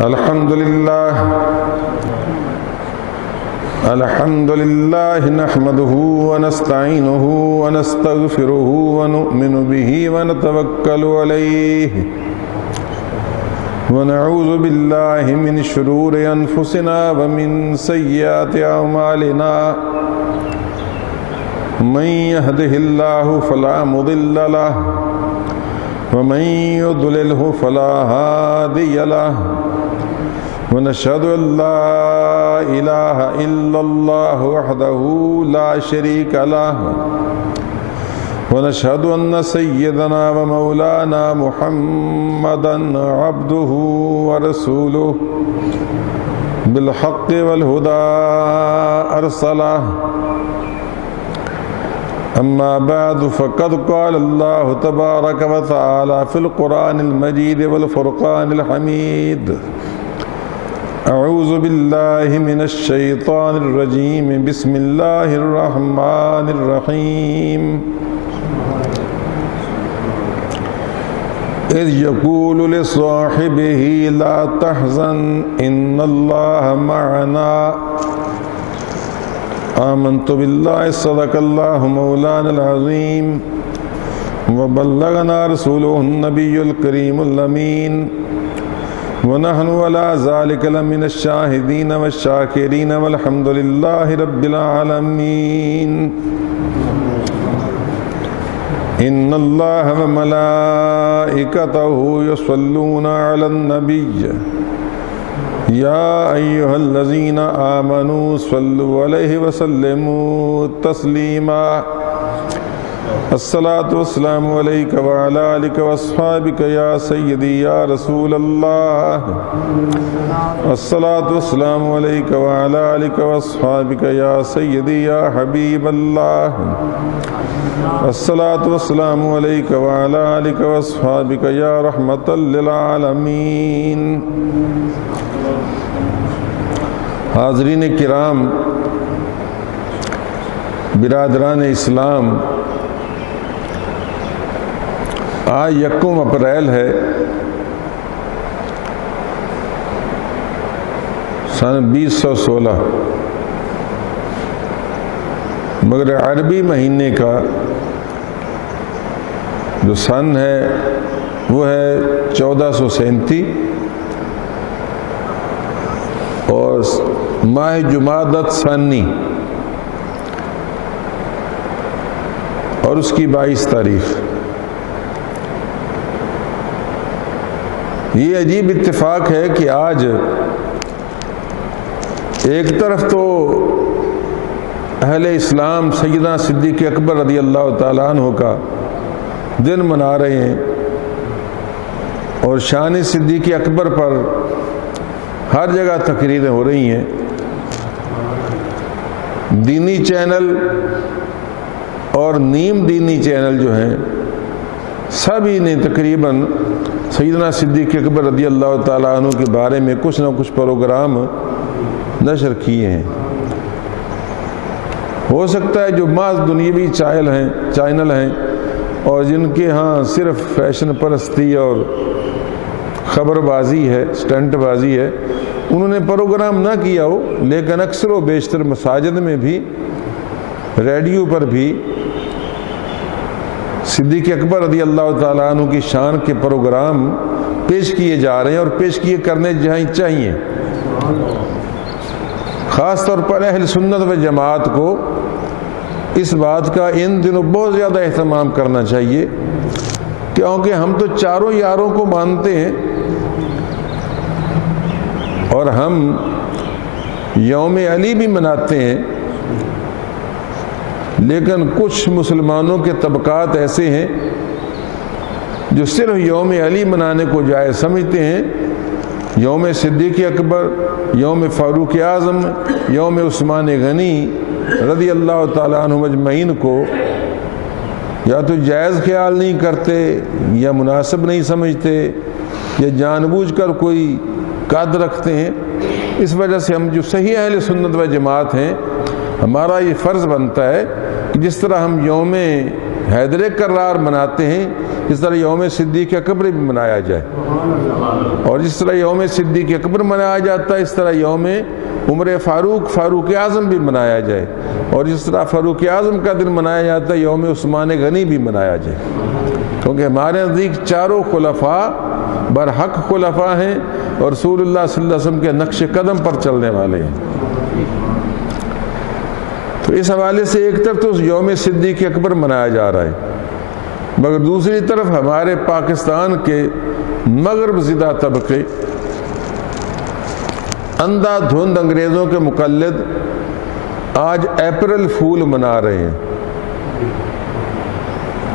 الحمد لله نحمده ونستعينه ونستغفره ونؤمن به ونتوكل عليه ونعوذ بالله من شرور أنفسنا ومن سيئات أعمالنا من يهده الله فلا مضل له ومن يضلله فلا هادي له ونشهد أن لا إله إلا الله وحده لا شريك له ونشهد أن سيدنا ومولانا محمدا عبده ورسوله بالحق والهدى أرسله أما بعد فقد قال الله تبارك وتعالى في القرآن المجيد والفرقان الحميد أعوذ بالله من الشيطان الرجيم بسم الله الرحمن الرحيم إذ يقول لصاحبه لا تحزن إن الله معنا آمنت بالله صدق الله مولانا العظيم وبلغنا رسوله النبي الكريم الأمين ونحن على ذلك لمن الشاهدين والشاكرين والحمد لله رب العالمين إن الله وملائكته يصلون على النبي يا أيها الذين آمنوا صلوا عليه وسلموا تسليما الصلاة والسلام عليك وعلى آلك وأصحابك يا سيدي يا رسول الله الصلاة والسلام عليك وعلى آلك وأصحابك يا سيدي يا حبيب الله الصلاة والسلام عليك وعلى آلك وأصحابك يا رحمة للعالمين. حاضرین کرام، برادران اسلام، آج 1 اپریل ہے سن 2016، مگر عربی مہینے کا جو سن ہے وہ ہے 1437 اور ماہ جمادۃ ثانی اور اس کی 22 تاریخ. یہ عجیب اتفاق ہے کہ آج ایک طرف تو اہل اسلام سیدنا صدیق اکبر رضی اللہ تعالیٰ عنہ کا دن منا رہے ہیں اور شان صدیق اکبر پر ہر جگہ تقریریں ہو رہی ہیں. دینی چینل اور نیم دینی چینل جو ہیں سبھی نے تقریباً سیدنا صدیق اکبر رضی اللہ تعالیٰ عنہ کے بارے میں کچھ نہ کچھ پروگرام نشر کیے ہیں. ہو سکتا ہے جو محض دنیاوی چینل ہیں اور جن کے ہاں صرف فیشن پرستی اور خبر بازی ہے، سٹنٹ بازی ہے، انہوں نے پروگرام نہ کیا ہو، لیکن اکثر و بیشتر مساجد میں بھی، ریڈیو پر بھی صدیق اکبر رضی اللہ تعالیٰ عنہ کی شان کے پروگرام پیش کیے جا رہے ہیں اور پیش کیے کرنے چاہیے. خاص طور پر اہل سنت و جماعت کو اس بات کا ان دنوں بہت زیادہ اہتمام کرنا چاہیے، کیونکہ ہم تو چاروں یاروں کو مانتے ہیں اور ہم یوم علی بھی مناتے ہیں، لیکن کچھ مسلمانوں کے طبقات ایسے ہیں جو صرف یوم علی منانے کو جائز سمجھتے ہیں. یوم صدیق اکبر، یوم فاروق اعظم، یوم عثمان غنی رضی اللہ تعالیٰ عنہ مجمعین کو یا تو جائز خیال نہیں کرتے یا مناسب نہیں سمجھتے یا جان بوجھ کر کوئی قد رکھتے ہیں. اس وجہ سے ہم جو صحیح اہل سنت و جماعت ہیں، ہمارا یہ فرض بنتا ہے کہ جس طرح ہم یوم حیدر کرار مناتے ہیں، اس طرح یوم صدیق اکبر بھی منایا جائے، اور جس طرح یوم صدیق اکبر منایا جاتا ہے اس طرح یوم عمر فاروق اعظم بھی منایا جائے، اور جس طرح فاروق اعظم کا دن منایا جاتا ہے یوم عثمان غنی بھی منایا جائے، کیونکہ ہمارے نزدیک چاروں خلفاء برحق خلفاء ہیں اور رسول اللہ صلی اللہ علیہ وسلم کے نقش قدم پر چلنے والے ہیں۔ تو اس حوالے سے ایک طرف تو یوم صدیق اکبر منایا جا رہا ہے، مگر دوسری طرف ہمارے پاکستان کے مغرب زدہ طبقے اندھا دھند انگریزوں کے مقلد آج اپریل فول منا رہے ہیں۔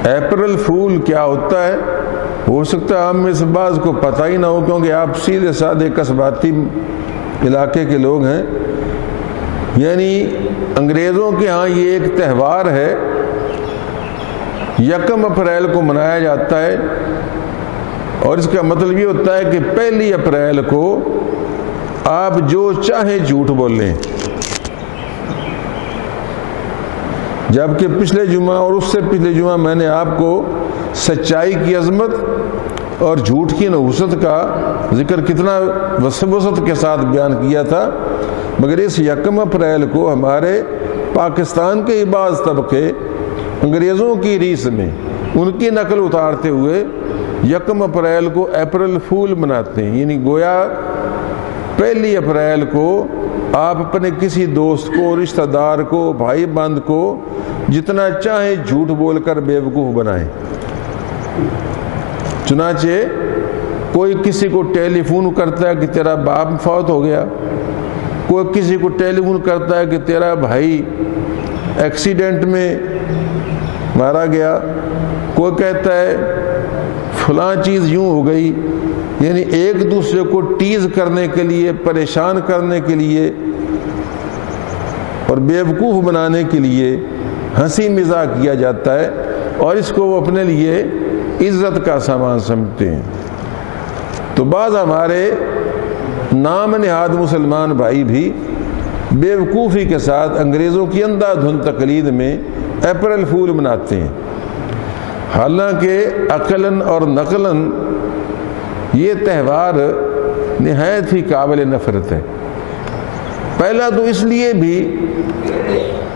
اپریل فول کیا ہوتا ہے ہو سکتا ہے ہم میں سے بعض کو پتہ ہی نہ ہو، کیونکہ آپ سیدھے سادے قصباتی علاقے کے لوگ ہیں۔ یعنی انگریزوں کے ہاں یہ ایک تہوار ہے، 1 اپریل کو منایا جاتا ہے، اور اس کا مطلب یہ ہوتا ہے کہ 1 اپریل کو آپ جو چاہیں جھوٹ بول لیں، جبکہ پچھلے جمعہ اور اس سے پچھلے جمعہ میں نے آپ کو سچائی کی عظمت اور جھوٹ کی نحوست کا ذکر کتنا وسعت کے ساتھ بیان کیا تھا، مگر اس 1 اپریل کو ہمارے پاکستان کے بعض طبقے انگریزوں کی ریس میں ان کی نقل اتارتے ہوئے 1 اپریل کو اپریل فول مناتے ہیں، یعنی گویا 1 اپریل کو آپ اپنے کسی دوست کو، رشتہ دار کو، بھائی بند کو جتنا چاہیں جھوٹ بول کر بیوقوف بنائیں۔ چنانچہ کوئی کسی کو ٹیلی فون کرتا ہے کہ تیرا باپ فوت ہو گیا، کوئی کسی کو ٹیلی فون کرتا ہے کہ تیرا بھائی ایکسیڈنٹ میں مارا گیا، کوئی کہتا ہے فلاں چیز یوں ہو گئی، یعنی ایک دوسرے کو ٹیز کرنے کے لیے، پریشان کرنے کے لیے اور بیوقوف بنانے کے لیے ہنسی مزاح کیا جاتا ہے، اور اس کو وہ اپنے لیے عزت کا سامان سمجھتے ہیں۔ تو بعض ہمارے نام نہاد مسلمان بھائی بھی بیوقوفی کے ساتھ انگریزوں کی اندھا دھند تقلید میں اپریل فول مناتے ہیں، حالانکہ عقلاً اور نقلاً یہ تہوار نہایت ہی قابل نفرت ہے۔ پہلا تو اس لیے بھی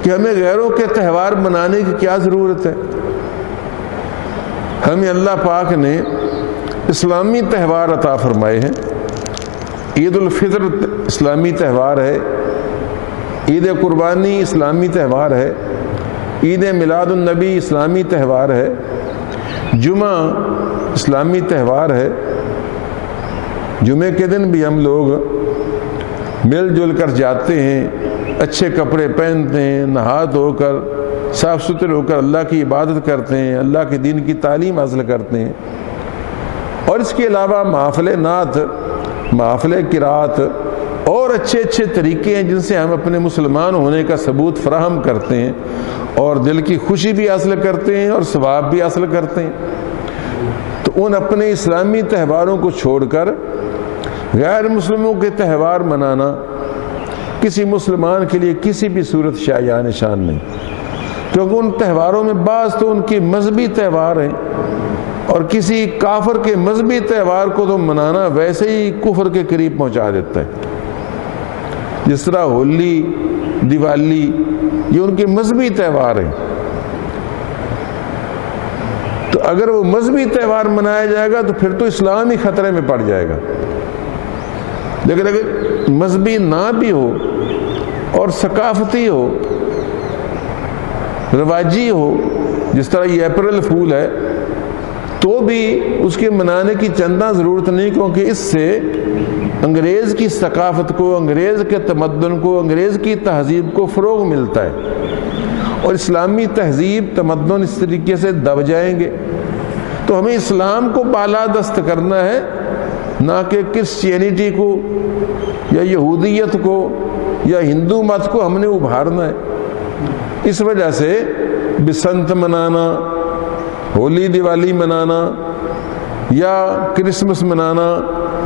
کہ ہمیں غیروں کے تہوار منانے کی کیا ضرورت ہے؟ ہمیں اللہ پاک نے اسلامی تہوار عطا فرمائے ہیں۔ عید الفطر اسلامی تہوار ہے، عید قربانی اسلامی تہوار ہے، عید میلاد النبی اسلامی تہوار ہے، جمعہ اسلامی تہوار ہے۔ جمعے کے دن بھی ہم لوگ مل جل کر جاتے ہیں، اچھے کپڑے پہنتے ہیں، نہا دھو کر صاف ستھرے ہو کر اللہ کی عبادت کرتے ہیں، اللہ کے دین کی تعلیم حاصل کرتے ہیں، اور اس کے علاوہ محافل نعت، محافل قرات اور اچھے اچھے طریقے ہیں جن سے ہم اپنے مسلمان ہونے کا ثبوت فراہم کرتے ہیں، اور دل کی خوشی بھی حاصل کرتے ہیں اور ثواب بھی حاصل کرتے ہیں۔ تو ان اپنے اسلامی تہواروں کو چھوڑ کر غیر مسلموں کے تہوار منانا کسی مسلمان کے لیے کسی بھی صورت شایع نشان نہیں، کیونکہ ان تہواروں میں بعض تو ان کی مذہبی تہوار ہیں، اور کسی کافر کے مذہبی تہوار کو تو منانا ویسے ہی کفر کے قریب پہنچا دیتا ہے۔ جس طرح ہولی، دیوالی، یہ ان کے مذہبی تہوار ہیں، تو اگر وہ مذہبی تہوار منایا جائے گا تو پھر تو اسلام ہی خطرے میں پڑ جائے گا۔ لیکن اگر مذہبی نہ بھی ہو اور ثقافتی ہو، رواجی ہو، جس طرح یہ اپریل فول ہے، تو بھی اس کے منانے کی چندہ ضرورت نہیں، کیونکہ اس سے انگریز کی ثقافت کو، انگریز کے تمدن کو، انگریز کی تہذیب کو فروغ ملتا ہے، اور اسلامی تہذیب تمدن اس طریقے سے دب جائیں گے۔ تو ہمیں اسلام کو بالادست کرنا ہے، نہ کہ کرسچینٹی کو یا یہودیت کو یا ہندو مت کو ہم نے ابھارنا ہے۔ اس وجہ سے بسنت منانا، ہولی دیوالی منانا، یا کرسمس منانا،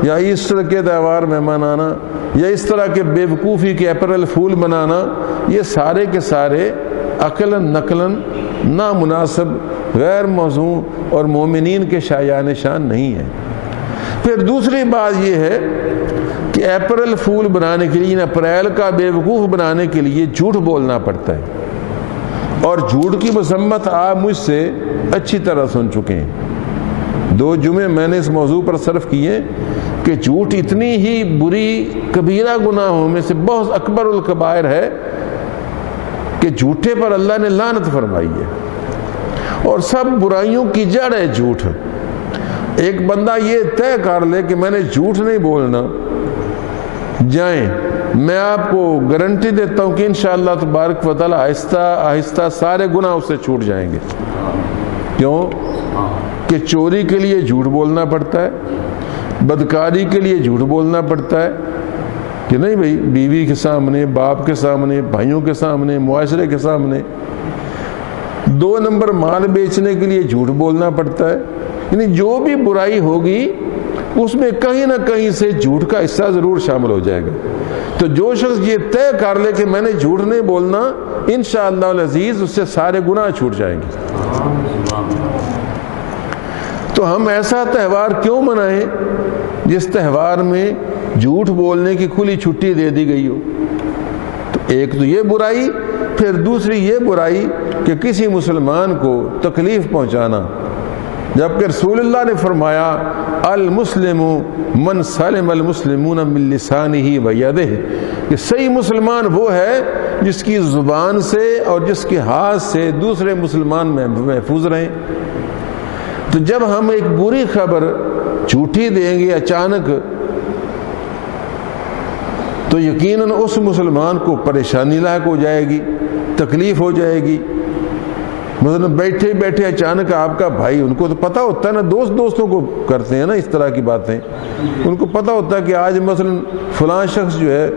یا ایسٹر کے تہوار میں منانا، یا اس طرح کے بیوقوفی کے اپریل فول منانا، یہ سارے کے سارے عقلاً نقلاً نامناسب غیر موزوں اور مومنین کے شایان شان نہیں ہے۔ پھر دوسری بات یہ ہے کہ اپریل فول بنانے کے لیے، اپریل کا بے وقوف بنانے کے لیے جھوٹ بولنا پڑتا ہے، اور جھوٹ کی مذمت آپ مجھ سے اچھی طرح سن چکے ہیں۔ 2 جمعے میں نے اس موضوع پر صرف کیے کہ جھوٹ اتنی ہی بری کبیرہ گناہوں میں سے بہت اکبر الکبائر ہے کہ جھوٹے پر اللہ نے لعنت فرمائی ہے، اور سب برائیوں کی جڑ ہے جھوٹ۔ ایک بندہ یہ طے کر لے کہ میں نے جھوٹ نہیں بولنا، جائیں، میں آپ کو گارنٹی دیتا ہوں کہ انشاءاللہ تبارک و تعالی آہستہ آہستہ سارے گناہ اس سے چھوٹ جائیں گے۔ کیوں کہ چوری کے لیے جھوٹ بولنا پڑتا ہے، بدکاری کے لیے جھوٹ بولنا پڑتا ہے کہ نہیں بھائی، بیوی کے سامنے، باپ کے سامنے، بھائیوں کے سامنے، معاشرے کے سامنے۔ 2 نمبر مال بیچنے کے لیے جھوٹ بولنا پڑتا ہے، یعنی جو بھی برائی ہوگی اس میں کہیں نہ کہیں سے جھوٹ کا حصہ ضرور شامل ہو جائے گا۔ تو جو شخص یہ طے کر لے کہ میں نے جھوٹ نہیں بولنا، انشاءاللہ العزیز اس سے سارے گناہ چھوٹ جائیں گے۔ تو ہم ایسا تہوار کیوں منائیں جس تہوار میں جھوٹ بولنے کی کھلی چھٹی دے دی گئی ہو؟ تو ایک تو یہ برائی، پھر دوسری یہ برائی کہ کسی مسلمان کو تکلیف پہنچانا، جبکہ رسول اللہ نے فرمایا المسلم من سلم المسلمون من لسانہ و یدہ، کہ صحیح مسلمان وہ ہے جس کی زبان سے اور جس کے ہاتھ سے دوسرے مسلمان محفوظ رہیں۔ تو جب ہم ایک بری خبر جھوٹی دیں گے اچانک، تو یقیناً اس مسلمان کو پریشانی لاحق ہو جائے گی، تکلیف ہو جائے گی۔ مثلا بیٹھے بیٹھے اچانک آپ کا بھائی، ان کو تو پتہ ہوتا ہے نا، دوستوں کو کرتے ہیں نا اس طرح کی باتیں، ان کو پتہ ہوتا ہے کہ آج مثلا فلاں شخص جو ہے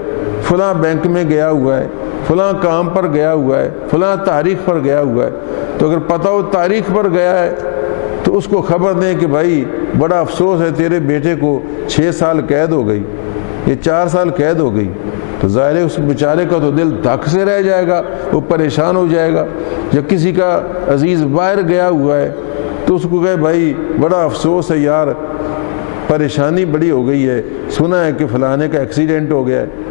فلاں بینک میں گیا ہوا ہے، فلاں کام پر گیا ہوا ہے، فلاں تاریخ پر گیا ہوا ہے، تو اگر پتہ ہو تاریخ پر گیا ہے تو اس کو خبر دیں کہ بھائی بڑا افسوس ہے، تیرے بیٹے کو 6 سال قید ہو گئی، یہ 4 سال قید ہو گئی، تو ظاہر ہے اس بیچارے کا تو دل دھک سے رہ جائے گا، وہ پریشان ہو جائے گا۔ یا کسی کا عزیز باہر گیا ہوا ہے تو اس کو کہے بھائی بڑا افسوس ہے یار، پریشانی بڑی ہو گئی ہے، سنا ہے کہ فلانے کا ایکسیڈنٹ ہو گیا ہے،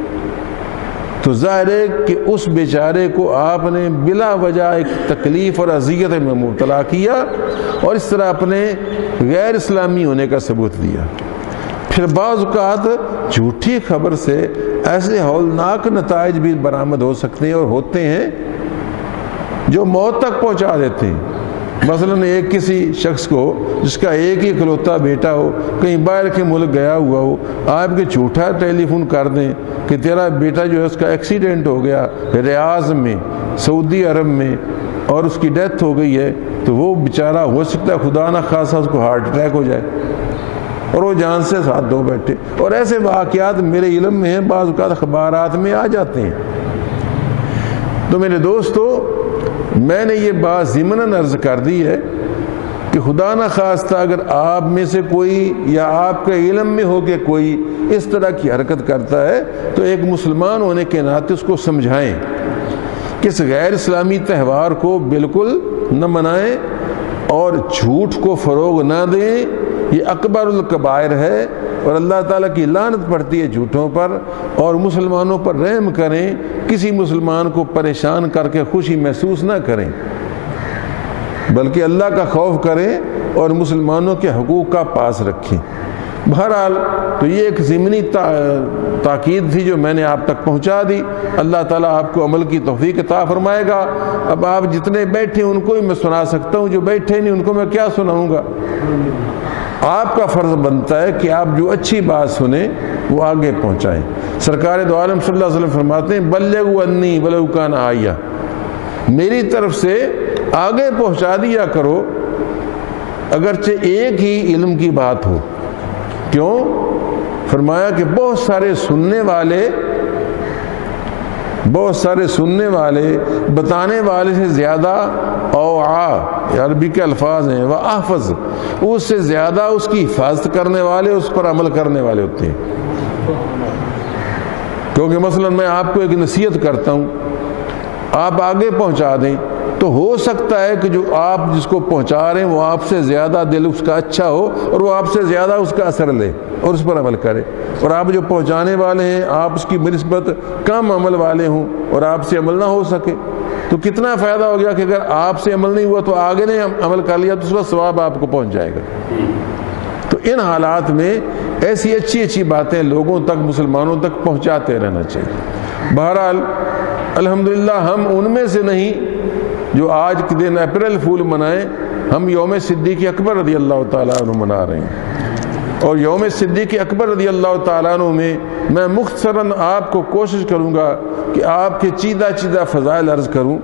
تو ظاہر ہے کہ اس بیچارے کو آپ نے بلا وجہ ایک تکلیف اور اذیت میں مبتلا کیا، اور اس طرح اپنے غیر اسلامی ہونے کا ثبوت دیا۔ پھر بعض اوقات جھوٹی خبر سے ایسے ہولناک نتائج بھی برآمد ہو سکتے ہیں اور ہوتے ہیں جو موت تک پہنچا دیتے ہیں۔ مثلا ایک کسی شخص کو جس کا ایک ہی اکلوتا بیٹا ہو، کہیں باہر کے ملک گیا ہوا ہو، آپ کے جھوٹا ٹیلی فون کر دیں کہ تیرا بیٹا جو ہے اس کا ایکسیڈنٹ ہو گیا ریاض میں، سعودی عرب میں، اور اس کی ڈیتھ ہو گئی ہے، تو وہ بیچارہ ہو سکتا ہے خدا نہ خاصا اس کو ہارٹ اٹیک ہو جائے اور وہ جان سے ساتھ دھو بیٹھے۔ اور ایسے واقعات میرے علم میں ہیں، بعض اوقات اخبارات میں آ جاتے ہیں۔ تو میرے دوستو، میں نے یہ بات ضمناً عرض کر دی ہے کہ خدا نہ خواستہ اگر آپ میں سے کوئی یا آپ کے علم میں ہو کہ کوئی اس طرح کی حرکت کرتا ہے، تو ایک مسلمان ہونے کے ناطے اس کو سمجھائیں کہ اس غیر اسلامی تہوار کو بالکل نہ منائیں اور جھوٹ کو فروغ نہ دیں۔ یہ اکبر الکبائر ہے اور اللہ تعالیٰ کی لعنت پڑتی ہے جھوٹوں پر، اور مسلمانوں پر رحم کریں، کسی مسلمان کو پریشان کر کے خوشی محسوس نہ کریں، بلکہ اللہ کا خوف کریں اور مسلمانوں کے حقوق کا پاس رکھیں۔ بہرحال تو یہ ایک ضمنی تاکید تھی جو میں نے آپ تک پہنچا دی۔ اللہ تعالیٰ آپ کو عمل کی توفیق عطا فرمائے گا۔ اب آپ جتنے بیٹھے ان کو ہی میں سنا سکتا ہوں، جو بیٹھے نہیں ان کو میں کیا سناؤں گا۔ آپ کا فرض بنتا ہے کہ آپ جو اچھی بات سنیں وہ آگے پہنچائیں۔ سرکار دو عالم صلی اللہ علیہ وسلم فرماتے ہیں بلغوا انی ولو کان آیہ، میری طرف سے آگے پہنچا دیا کرو اگرچہ ایک ہی علم کی بات ہو۔ کیوں؟ فرمایا کہ بہت سارے سننے والے بتانے والے سے زیادہ اوعا، عربی کے الفاظ ہیں، وہ احفظ، اس سے زیادہ اس کی حفاظت کرنے والے، اس پر عمل کرنے والے ہوتے ہیں۔ کیونکہ مثلا میں آپ کو ایک نصیحت کرتا ہوں، آپ آگے پہنچا دیں، تو ہو سکتا ہے کہ جو آپ جس کو پہنچا رہے ہیں وہ آپ سے زیادہ دل اس کا اچھا ہو اور وہ آپ سے زیادہ اس کا اثر لے اور اس پر عمل کرے، اور آپ جو پہنچانے والے ہیں آپ اس کی بنسبت کم عمل والے ہوں اور آپ سے عمل نہ ہو سکے، تو کتنا فائدہ ہو گیا کہ اگر آپ سے عمل نہیں ہوا تو آگے نے عمل کر لیا تو اس وقت ثواب آپ کو پہنچ جائے گا۔ تو ان حالات میں ایسی اچھی اچھی باتیں لوگوں تک، مسلمانوں تک پہنچاتے رہنا چاہیے۔ بہرحال الحمدللہ ہم ان میں سے نہیں جو آج کے دن اپریل فول منائیں، ہم یوم صدیق اکبر رضی اللہ تعالیٰ عنہ منا رہے ہیں، اور یوم صدیق اکبر رضی اللہ تعالیٰ عنہ میں مختصراً آپ کو کوشش کروں گا کہ آپ کے چیدہ چیدہ فضائل عرض کروں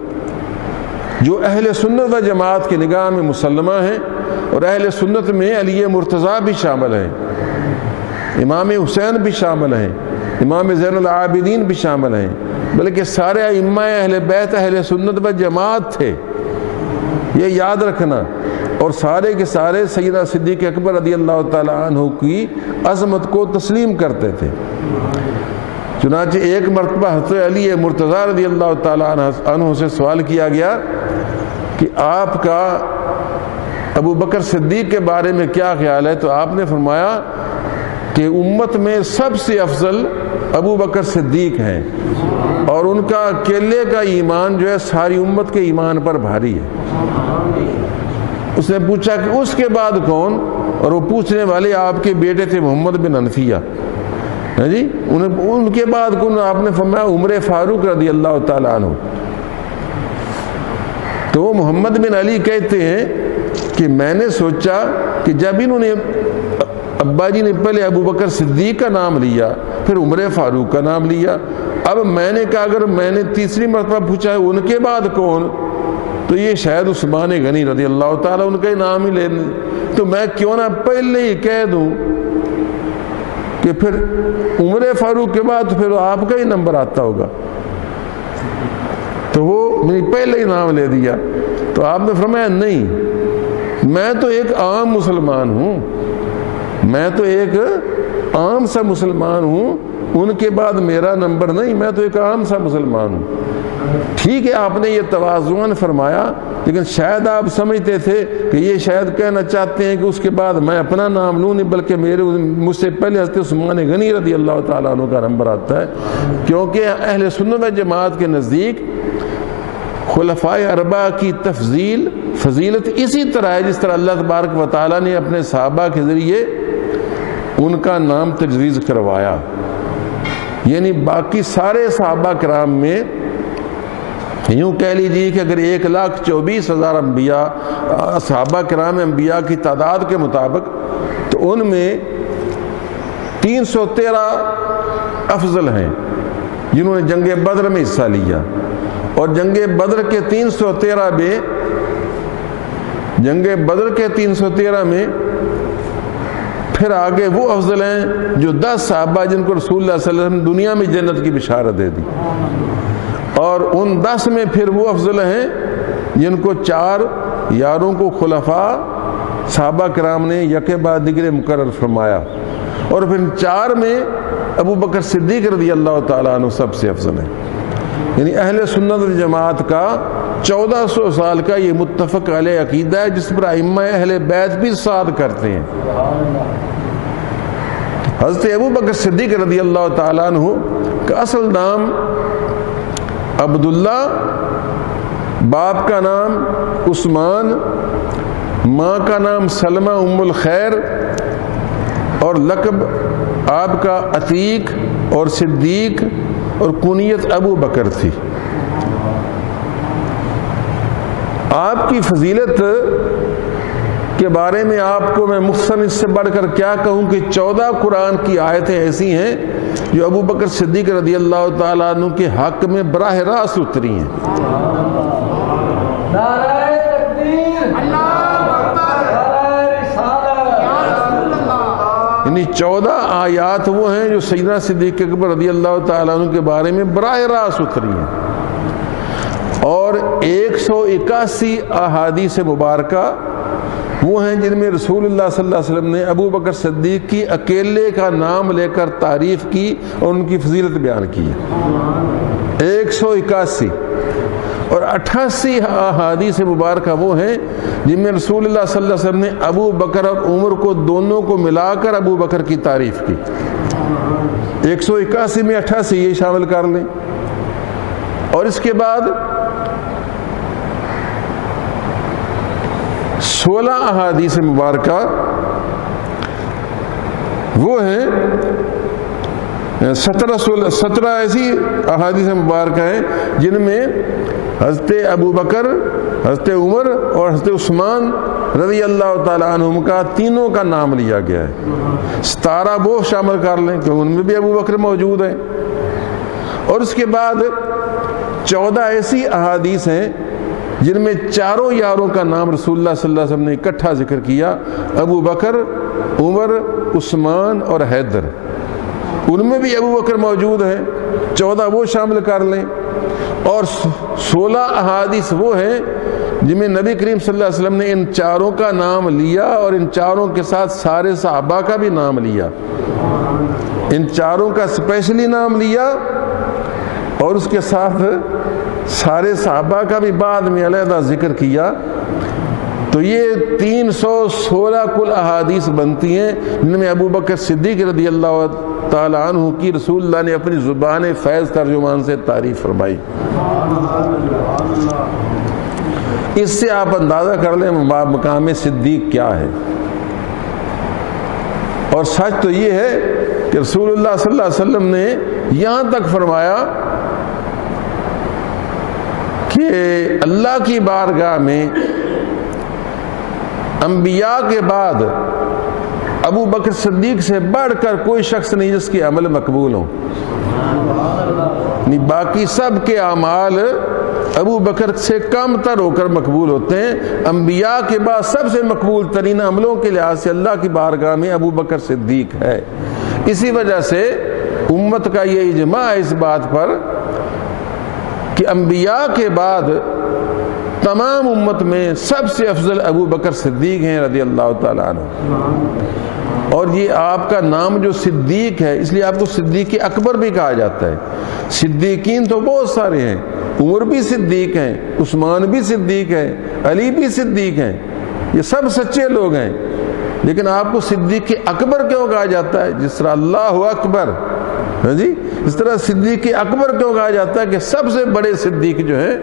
جو اہل سنت و جماعت کی نگاہ میں مسلمہ ہیں، اور اہل سنت میں علی مرتضیٰ بھی شامل ہیں، امام حسین بھی شامل ہیں، امام زین العابدین بھی شامل ہیں، بلکہ سارے ائمہ اہل بیت اہل سنت و جماعت تھے، یہ یاد رکھنا، اور سارے کے سارے سیدنا صدیق اکبر رضی اللہ تعالیٰ عنہ کی عظمت کو تسلیم کرتے تھے۔ چنانچہ ایک مرتبہ حضرت علی مرتضیٰ رضی اللہ تعالیٰ عنہ سے سوال کیا گیا کہ آپ کا ابو بکر صدیق کے بارے میں کیا خیال ہے، تو آپ نے فرمایا کہ امت میں سب سے افضل ابو بکر صدیق ہیں، اور ان کا اکیلے کا ایمان جو ہے ساری امت کے ایمان پر بھاری ہے۔ اس نے پوچھا کہ اس کے بعد کون، اور وہ پوچھنے والے آپ کے بیٹے تھے محمد بن حنفیہ، جی ان کے بعد کون؟ آپ نے فرمایا عمر فاروق رضی اللہ تعالیٰ عنہ۔ تو وہ محمد بن علی کہتے ہیں کہ میں نے سوچا کہ جب انہوں نے ابا جی نے پہلے ابو بکر صدیق کا نام لیا پھر عمر فاروق کا نام لیا، اب میں نے کہا اگر میں نے تیسری مرتبہ پوچھا ہے ان کے بعد کون، تو یہ شاید عثمان غنی رضی اللہ تعالیٰ ان کا ہی نام ہی لینے، تو میں کیوں نہ پہلے ہی کہہ دوں کہ پھر عمر فاروق کے بعد پھر آپ کا ہی نمبر آتا ہوگا، تو وہ میں نے پہلے ہی نام لے دیا۔ تو آپ نے فرمایا نہیں، میں تو ایک عام مسلمان ہوں، میں تو ایک عام سا مسلمان ہوں، ان کے بعد میرا نمبر نہیں، میں تو ایک عام سا مسلمان ہوں۔ ٹھیک ہے آپ نے یہ تواضعاً فرمایا، لیکن شاید آپ سمجھتے تھے کہ یہ شاید کہنا چاہتے ہیں کہ اس کے بعد میں اپنا نام لوں، نہیں بلکہ مجھ سے پہلے حضرت عثمان غنی رضی اللہ تعالیٰ عنہ کا نمبر آتا ہے، کیونکہ اہل سنت و جماعت کے نزدیک خلفائے اربعہ کی فضیلت اسی طرح ہے جس طرح اللہ تبارک و تعالیٰ نے اپنے صحابہ کے ذریعے ان کا نام تجویز کروایا، یعنی باقی سارے صحابہ کرام میں یوں کہہ لیجیے کہ اگر 1,24,000 انبیاء صحابہ کرام انبیاء کی تعداد کے مطابق، تو ان میں 313 افضل ہیں جنہوں نے جنگ بدر میں حصہ لیا، اور جنگ بدر کے 313 میں پھر آگے وہ افضل ہیں جو 10 صحابہ جن کو رسول اللہ صلی اللہ علیہ وسلم دنیا میں جنت کی بشارت دے دی، اور ان 10 میں پھر وہ افضل ہیں جن کو 4 یاروں کو خلفاء صحابہ کرام نے یکے بعد دیگرے مقرر فرمایا، اور پھر 4 میں ابو بکر صدیق رضی اللہ تعالیٰ عنہ سب سے افضل ہیں۔ یعنی اہل سنت جماعت کا 1400 سال کا یہ متفق علیہ عقیدہ ہے جس پر ائمہ اہل بیت بھی صاد کرتے ہیں۔ حضرت ابو بکر صدیق رضی اللہ تعالیٰ عنہ کا اصل نام عبداللہ، باپ کا نام عثمان، ماں کا نام سلمہ ام الخیر، اور لقب آپ کا عتیق اور صدیق اور کنیت ابو بکر تھی۔ آپ کی فضیلت کے بارے میں آپ کو میں مختصر اس سے بڑھ کر کیا کہوں کہ 14 قرآن کی آیتیں ایسی ہیں جو ابو بکر صدیق رضی اللہ تعالیٰ عنہ کے حق میں براہ راست اتری ہیں۔ نعرہ تکبیر، اللہ اکبر، نعرہ رسالت، یا رسول اللہ۔ یعنی 14 آیات وہ ہیں جو سیدنا صدیق اکبر رضی اللہ تعالیٰ عنہ کے بارے میں براہ راست اتری ہیں، اور 181 احادیث مبارکہ وہ ہیں جن میں رسول اللہ صلی اللہ علیہ وسلم نے ابو بکر صدیق کی اکیلے کا نام لے کر تعریف کی اور ان کی فضیلت بیان کی ہے۔ 181، اور 88 احادیث مبارکہ وہ ہیں جن میں رسول اللہ صلی اللہ علیہ وسلم نے ابو بکر اور عمر کو دونوں کو ملا کر ابو بکر کی تعریف کی۔ 181 میں 88 یہ شامل کر لیں۔ اور اس کے بعد 16 احادیث مبارکہ وہ ہیں 17 ایسی احادیث مبارکہ ہیں جن میں حضرت ابو بکر، حضرت عمر اور حضرت عثمان رضی اللہ تعالیٰ عنہم کا تینوں کا نام لیا گیا ہے۔ 17 وہ شامل کر لیں کہ ان میں بھی ابو بکر موجود ہیں۔ اور اس کے بعد 14 ایسی احادیث ہیں جن میں چاروں یاروں کا نام رسول اللہ صلی اللہ علیہ وسلم نے اکٹھا ذکر کیا، ابو بکر، عمر، عثمان اور حیدر۔ ان میں بھی ابو بکر موجود ہیں، 14 وہ شامل کر لیں۔ اور 16 احادیث وہ ہیں جن میں نبی کریم صلی اللہ علیہ وسلم نے ان چاروں کا نام لیا اور ان چاروں کے ساتھ سارے صحابہ کا بھی نام لیا، ان چاروں کا اسپیشلی نام لیا اور اس کے ساتھ سارے صحابہ کا بھی بعد میں علیحدہ ذکر کیا۔ تو یہ 316 کل احادیث بنتی ہیں جن میں ابو بکر صدیق رضی اللہ تعالیٰ عنہ کی رسول اللہ نے اپنی زبان فیض ترجمان سے تعریف فرمائی۔ اس سے آپ اندازہ کر لیں مقام صدیق کیا ہے۔ اور سچ تو یہ ہے کہ رسول اللہ صلی اللہ علیہ وسلم نے یہاں تک فرمایا کہ اللہ کی بارگاہ میں انبیاء کے بعد ابو بکر صدیق سے بڑھ کر کوئی شخص نہیں جس کے عمل مقبول ہوں، باقی سب کے اعمال ابو بکر سے کم تر ہو کر مقبول ہوتے ہیں۔ انبیاء کے بعد سب سے مقبول ترین عملوں کے لحاظ سے اللہ کی بارگاہ میں ابو بکر صدیق ہے۔ اسی وجہ سے امت کا یہ اجماع ہے اس بات پر کہ انبیاء کے بعد تمام امت میں سب سے افضل ابو بکر صدیق ہیں رضی اللہ تعالیٰ عنہ۔ اور یہ آپ کا نام جو صدیق ہے اس لیے آپ کو صدیق اکبر بھی کہا جاتا ہے۔ صدیقین تو بہت سارے ہیں، عمر بھی صدیق ہیں، عثمان بھی صدیق ہیں، علی بھی صدیق ہیں، یہ سب سچے لوگ ہیں، لیکن آپ کو صدیق اکبر کیوں کہا جاتا ہے؟ جس طرح اللہ اکبر جی اس طرح صدیق اکبر کیوں کہا جاتا ہے کہ سب سے بڑے صدیق جو ہیں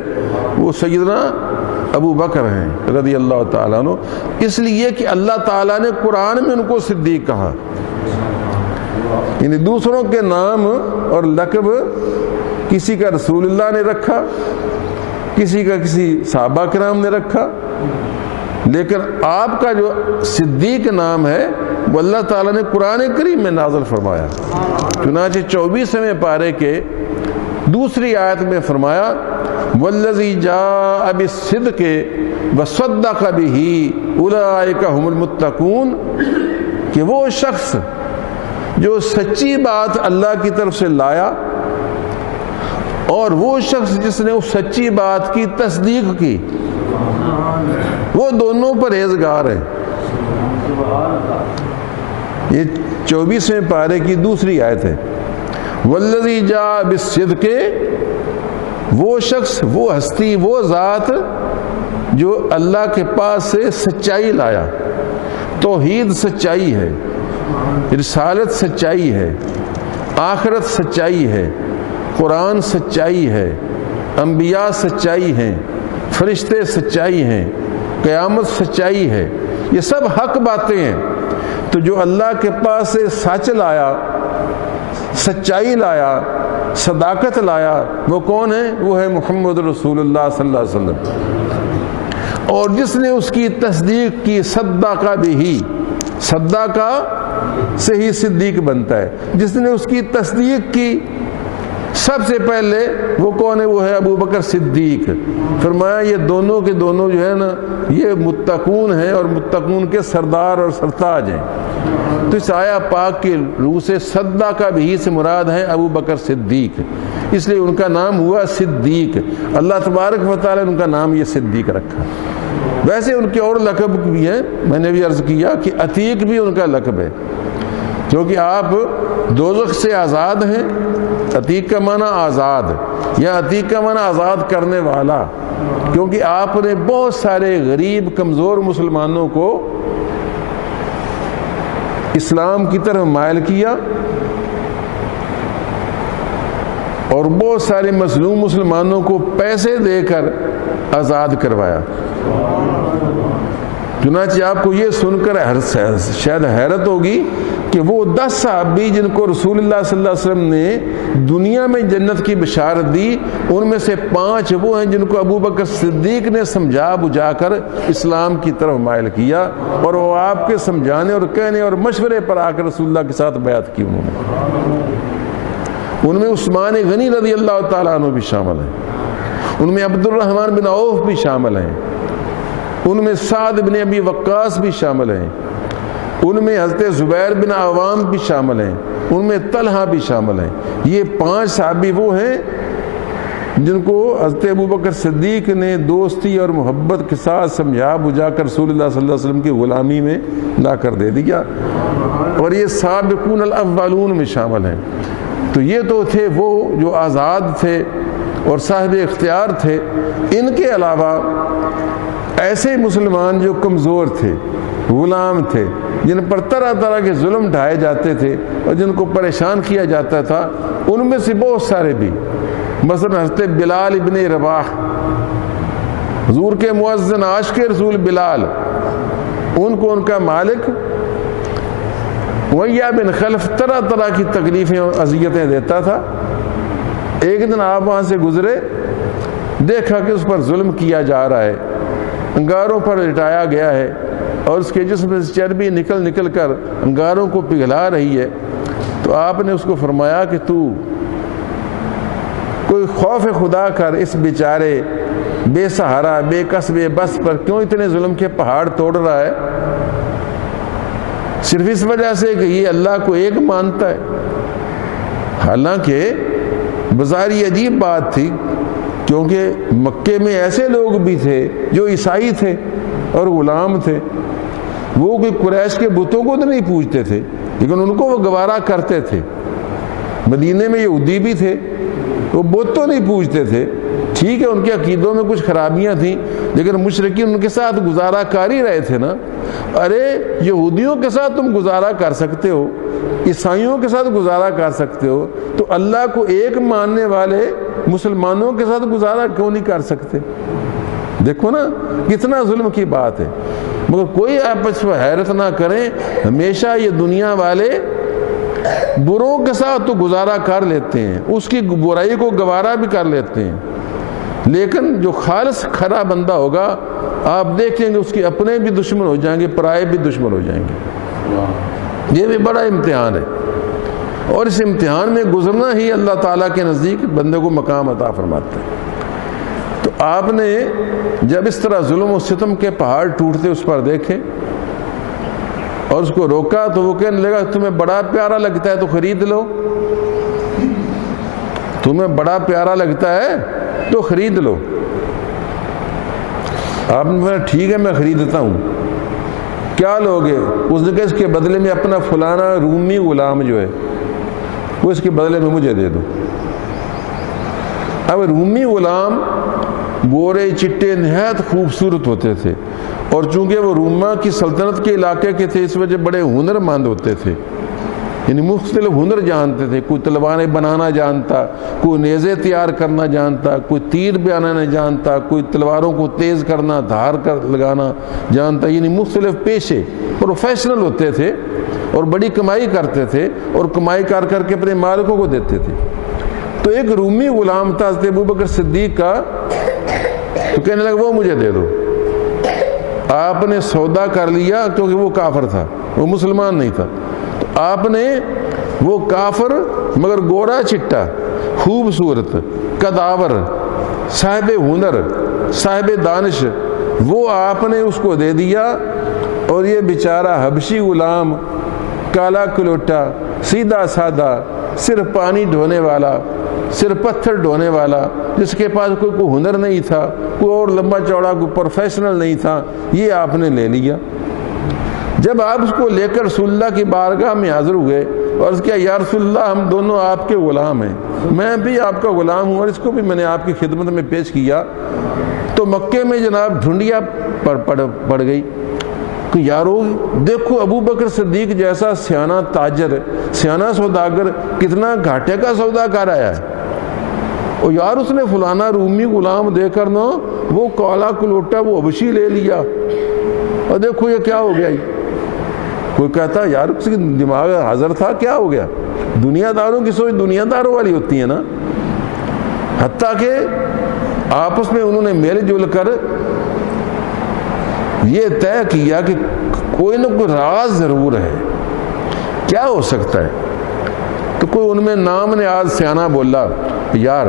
وہ سیدنا ابو بکر ہیں رضی اللہ تعالیٰ عنہ، اس لیے کہ اللہ تعالیٰ نے قرآن میں ان کو صدیق کہا۔ یعنی دوسروں کے نام اور لقب کسی کا رسول اللہ نے رکھا، کسی کا کسی صحابہ کرام نے رکھا، لیکن آپ کا جو صدیق نام ہے وہ اللہ تعالیٰ نے قرآن کریم میں نازل فرمایا۔ چنانچہ 24ویں پارے کے دوسری آیت میں فرمایا والذی جاء بالصدق وصدق بہ اولئک هم المتقون، کہ وہ شخص جو سچی بات اللہ کی طرف سے لایا اور وہ شخص جس نے اس سچی بات کی تصدیق کی، وہ دونوں پرہیزگار ہیں۔ یہ 24ویں پارے کی دوسری آیت ہے۔ والذی جاء بالصدق، وہ شخص، وہ ہستی، وہ ذات جو اللہ کے پاس سے سچائی لایا۔ توحید سچائی ہے، رسالت سچائی ہے، آخرت سچائی ہے، قرآن سچائی ہے، انبیاء سچائی ہیں، فرشتے سچائی ہیں، قیامت سچائی ہے، یہ سب حق باتیں ہیں۔ تو جو اللہ کے پاس سے سچ لایا، سچائی لایا، صداقت لایا، وہ کون ہے؟ وہ ہے محمد رسول اللہ صلی اللہ علیہ وسلم۔ اور جس نے اس کی تصدیق کی، صدقہ بھی، صدقہ سے ہی صدیق بنتا ہے، جس نے اس کی تصدیق کی سب سے پہلے وہ کون ہے؟ وہ ہے ابو بکر صدیق۔ فرمایا یہ دونوں کے دونوں جو ہے نا یہ متقون ہیں اور متقون کے سردار اور سرتاج ہیں۔ تو اس آیا پاک کی روح سے صدقہ بھی سے مراد ہے ابو بکر صدیق، اس لیے ان کا نام ہوا صدیق۔ اللہ تبارک و تعالی نے ان کا نام یہ صدیق رکھا۔ ویسے ان کے اور لقب بھی ہیں، میں نے بھی عرض کیا کہ عتیق بھی ان کا لقب ہے۔ کیونکہ آپ دوزخ سے آزاد ہیں. عتیق کا معنی آزاد، یا عتیق کا معنی آزاد کرنے والا، کیونکہ آپ نے بہت سارے غریب کمزور مسلمانوں کو اسلام کی طرف مائل کیا اور بہت سارے مظلوم مسلمانوں کو پیسے دے کر آزاد کروایا. چنانچہ آپ کو یہ سن کر شاید حیرت ہوگی کہ وہ 10 صحابی جن کو رسول اللہ صلی اللہ علیہ وسلم نے دنیا میں جنت کی بشارت دی، ان میں سے 5 وہ ہیں جن کو ابو بکر صدیق نے سمجھا بجھا کر اسلام کی طرف مائل کیا، اور وہ آپ کے سمجھانے اور کہنے اور مشورے پر آ کر رسول اللہ کے ساتھ بیعت کی. ان میں عثمان غنی رضی اللہ تعالیٰ عنہ بھی شامل ہیں، ان میں عبد الرحمن بن عوف بھی شامل ہیں، ان میں سعد بن ابی وقاص بھی شامل ہیں، ان میں حضرت زبیر بن عوام بھی شامل ہیں، ان میں طلحہ بھی شامل ہیں. یہ 5 صحابی وہ ہیں جن کو حضرت ابو بکر صدیق نے دوستی اور محبت کے ساتھ سمجھا بجھا کر رسول اللہ صلی اللہ علیہ وسلم کی غلامی میں لا کر دے دیا، اور یہ سابقون الاولون میں شامل ہیں. تو یہ تو تھے وہ جو آزاد تھے اور صاحب اختیار تھے. ان کے علاوہ ایسے مسلمان جو کمزور تھے، غلام تھے، جن پر طرح طرح کے ظلم ڈھائے جاتے تھے اور جن کو پریشان کیا جاتا تھا، ان میں سے بہت سارے بھی، مثلا حضرت بلال ابن رباح، حضور کے مؤذن عاشق رسول بلال، ان کو ان کا مالک امیہ بن خلف طرح طرح کی تکلیفیں اور اذیتیں دیتا تھا. ایک دن آپ وہاں سے گزرے، دیکھا کہ اس پر ظلم کیا جا رہا ہے، انگاروں پر لٹایا گیا ہے اور اس کے جسم سے چربی نکل نکل کر انگاروں کو پگھلا رہی ہے. تو آپ نے اس کو فرمایا کہ تو کوئی خوف خدا کر اس بیچارے بے سہارا بے کس بے بس پر کیوں اتنے ظلم کے پہاڑ توڑ رہا ہے؟ صرف اس وجہ سے کہ یہ اللہ کو ایک مانتا ہے. حالانکہ بظاہر عجیب بات تھی، کیونکہ مکے میں ایسے لوگ بھی تھے جو عیسائی تھے اور غلام تھے. وہ کوئی قریش کے بتوں کو تو نہیں پوجتے تھے، لیکن ان کو وہ گوارا کرتے تھے. مدینے میں یہودی بھی تھے، وہ بت تو نہیں پوجتے تھے، ٹھیک ہے ان کے عقیدوں میں کچھ خرابیاں تھیں، لیکن مشرکین ان کے ساتھ گزارا کر ہی رہے تھے نا. ارے یہودیوں کے ساتھ تم گزارا کر سکتے ہو، عیسائیوں کے ساتھ گزارا کر سکتے ہو، تو اللہ کو ایک ماننے والے مسلمانوں کے ساتھ گزارا کیوں نہیں کر سکتے؟ دیکھو نا کتنا ظلم کی بات ہے. مگر کوئی آپ اس پر حیرت نہ کریں، ہمیشہ یہ دنیا والے بروں کے ساتھ تو گزارا کر لیتے ہیں، اس کی برائی کو گوارا بھی کر لیتے ہیں، لیکن جو خالص کھرا بندہ ہوگا آپ دیکھیں گے اس کے اپنے بھی دشمن ہو جائیں گے، پرائے بھی دشمن ہو جائیں گے. یہ بھی بڑا امتحان ہے، اور اس امتحان میں گزرنا ہی اللہ تعالیٰ کے نزدیک بندے کو مقام عطا فرماتا ہے. تو آپ نے جب اس طرح ظلم و ستم کے پہاڑ ٹوٹتے اس پر دیکھے اور اس کو روکا، تو وہ کہنے لگا تمہیں بڑا پیارا لگتا ہے تو خرید لو، تمہیں بڑا پیارا لگتا ہے تو خرید لو. آپ نے کہا ٹھیک ہے میں خریدتا ہوں. کیا لوگے؟ اس نے کہا اس کے بدلے میں اپنا فلانا رومی غلام جو ہے وہ اس کے بدلے میں مجھے دے دو. اب رومی غلام گورے چٹے نہایت خوبصورت ہوتے تھے، اور چونکہ وہ روما کی سلطنت کے علاقے کے تھے اس وجہ بڑے ہنر مند ہوتے تھے، یعنی مختلف ہنر جانتے تھے. کوئی تلواریں بنانا جانتا، کوئی نیزے تیار کرنا جانتا، کوئی تیر بنانا جانتا، کوئی تلواروں کو تیز کرنا دھار کر لگانا جانتا. یعنی مختلف پیشے پروفیشنل ہوتے تھے اور بڑی کمائی کرتے تھے، اور کمائی کر کر کے اپنے مالکوں کو دیتے تھے. تو ایک رومی غلام تھا حضرت ابو بکر صدیق کا، تو کہنے لگا وہ مجھے دے دو. آپ نے سودا کر لیا، کیونکہ وہ کافر تھا، وہ مسلمان نہیں تھا. تو آپ نے وہ کافر مگر گورا چٹا خوبصورت قداور صاحب ہنر صاحب دانش، وہ آپ نے اس کو دے دیا. اور یہ بیچارہ حبشی غلام کالا کلوٹا سیدھا سادہ صرف پانی ڈھونے والا، صرف پتھر ڈھونے والا، جس کے پاس کوئی ہنر نہیں تھا، کوئی اور لمبا چوڑا کوئی پروفیشنل نہیں تھا، یہ آپ نے لے لیا. جب آپ اس کو لے کر رسول اللہ کی بارگاہ میں حاضر ہوئے اور اس کیا یا رسول اللہ ہم دونوں آپ کے غلام ہیں، میں بھی آپ کا غلام ہوں اور اس کو بھی میں نے آپ کی خدمت میں پیش کیا، تو مکے میں جناب ڈھونڈیا پڑ گئی کہ یارو دیکھو ابو بکر صدیق جیسا سیانہ تاجر، سیانہ سوداگر کتنا گھاٹے کا سودا کر آیا ہے، اور یار اس نے فلانا رومی غلام دے کر نا وہ کالا کلوٹا وہ حبشی لے لیا، اور دیکھو یہ کیا ہو گیا۔ کوئی کہتا یار اس کی دماغ حاضر تھا، کیا ہو گیا؟ دنیا داروں کی سوچ دنیا داروں والی ہوتی ہے نا، حتیٰ کہ آپس میں انہوں نے مل جل کر یہ طے کیا کہ کوئی نہ کوئی راز ضرور ہے، کیا ہو سکتا ہے؟ تو کوئی ان میں نام نے آج سیانہ بولا یار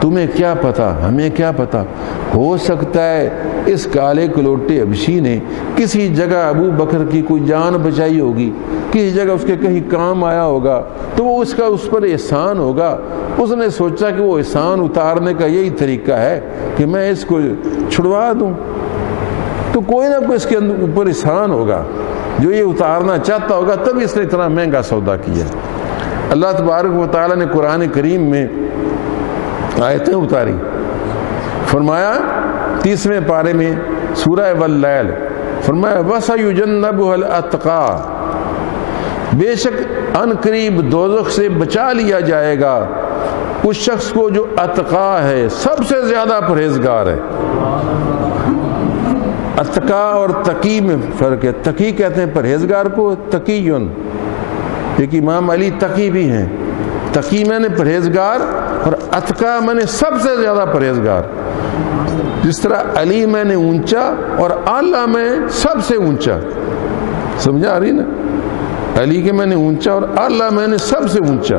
تمہیں کیا پتا، ہمیں کیا پتا، ہو سکتا ہے اس کالے کلوٹے حبشی نے کسی جگہ ابو بکر کی کوئی جان بچائی ہوگی، کسی جگہ اس کے کہیں کام آیا ہوگا، تو وہ اس پر احسان ہوگا، اس نے سوچا کہ وہ احسان اتارنے کا یہی طریقہ ہے کہ میں اس کو چھڑوا دوں، تو کوئی نہ کوئی اس کے اوپر احسان ہوگا جو یہ اتارنا چاہتا ہوگا، تب اس نے اتنا مہنگا سودا کیا۔ اللہ تبارک و تعالیٰ نے قرآن کریم میں آیتیں اتاری، فرمایا 30ویں پارے میں سورہ واللیل، فرمایا وَسَيُجَنَّبُهَا الْأَتْقَى، بے شک ان قریب دوزخ سے بچا لیا جائے گا اس شخص کو جو اتقا ہے، سب سے زیادہ پرہیزگار ہے۔ اتقا اور تقی میں فرق ہے، تقی کہتے ہیں پرہیزگار کو، تقیون، ایک امام علی تقی بھی ہیں، تقی میں نے پرہیزگار اور اتقا میں نے سب سے زیادہ پرہیزگار، جس طرح علی میں نے اونچا اور اعلیٰ میں سب سے اونچا، سمجھا رہی نا، علی کے میں نے اونچا اور اعلیٰ میں نے سب سے اونچا،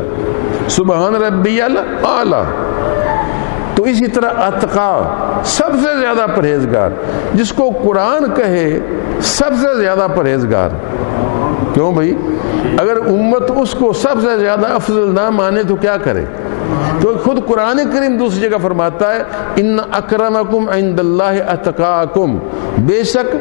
سبحان ربی الاعلیٰ۔ تو اسی طرح اتقا سب سے زیادہ پرہیزگار، جس کو قرآن کہے سب سے زیادہ پرہیزگار، کیوں بھائی؟ اگر امت اس کو سب سے زیادہ افضل نہ مانے تو کیا کرے؟ تو خود قرآن کریم دوسری جگہ فرماتا ہے ان اکرمکم عند اللہ اتقاکم، بے شک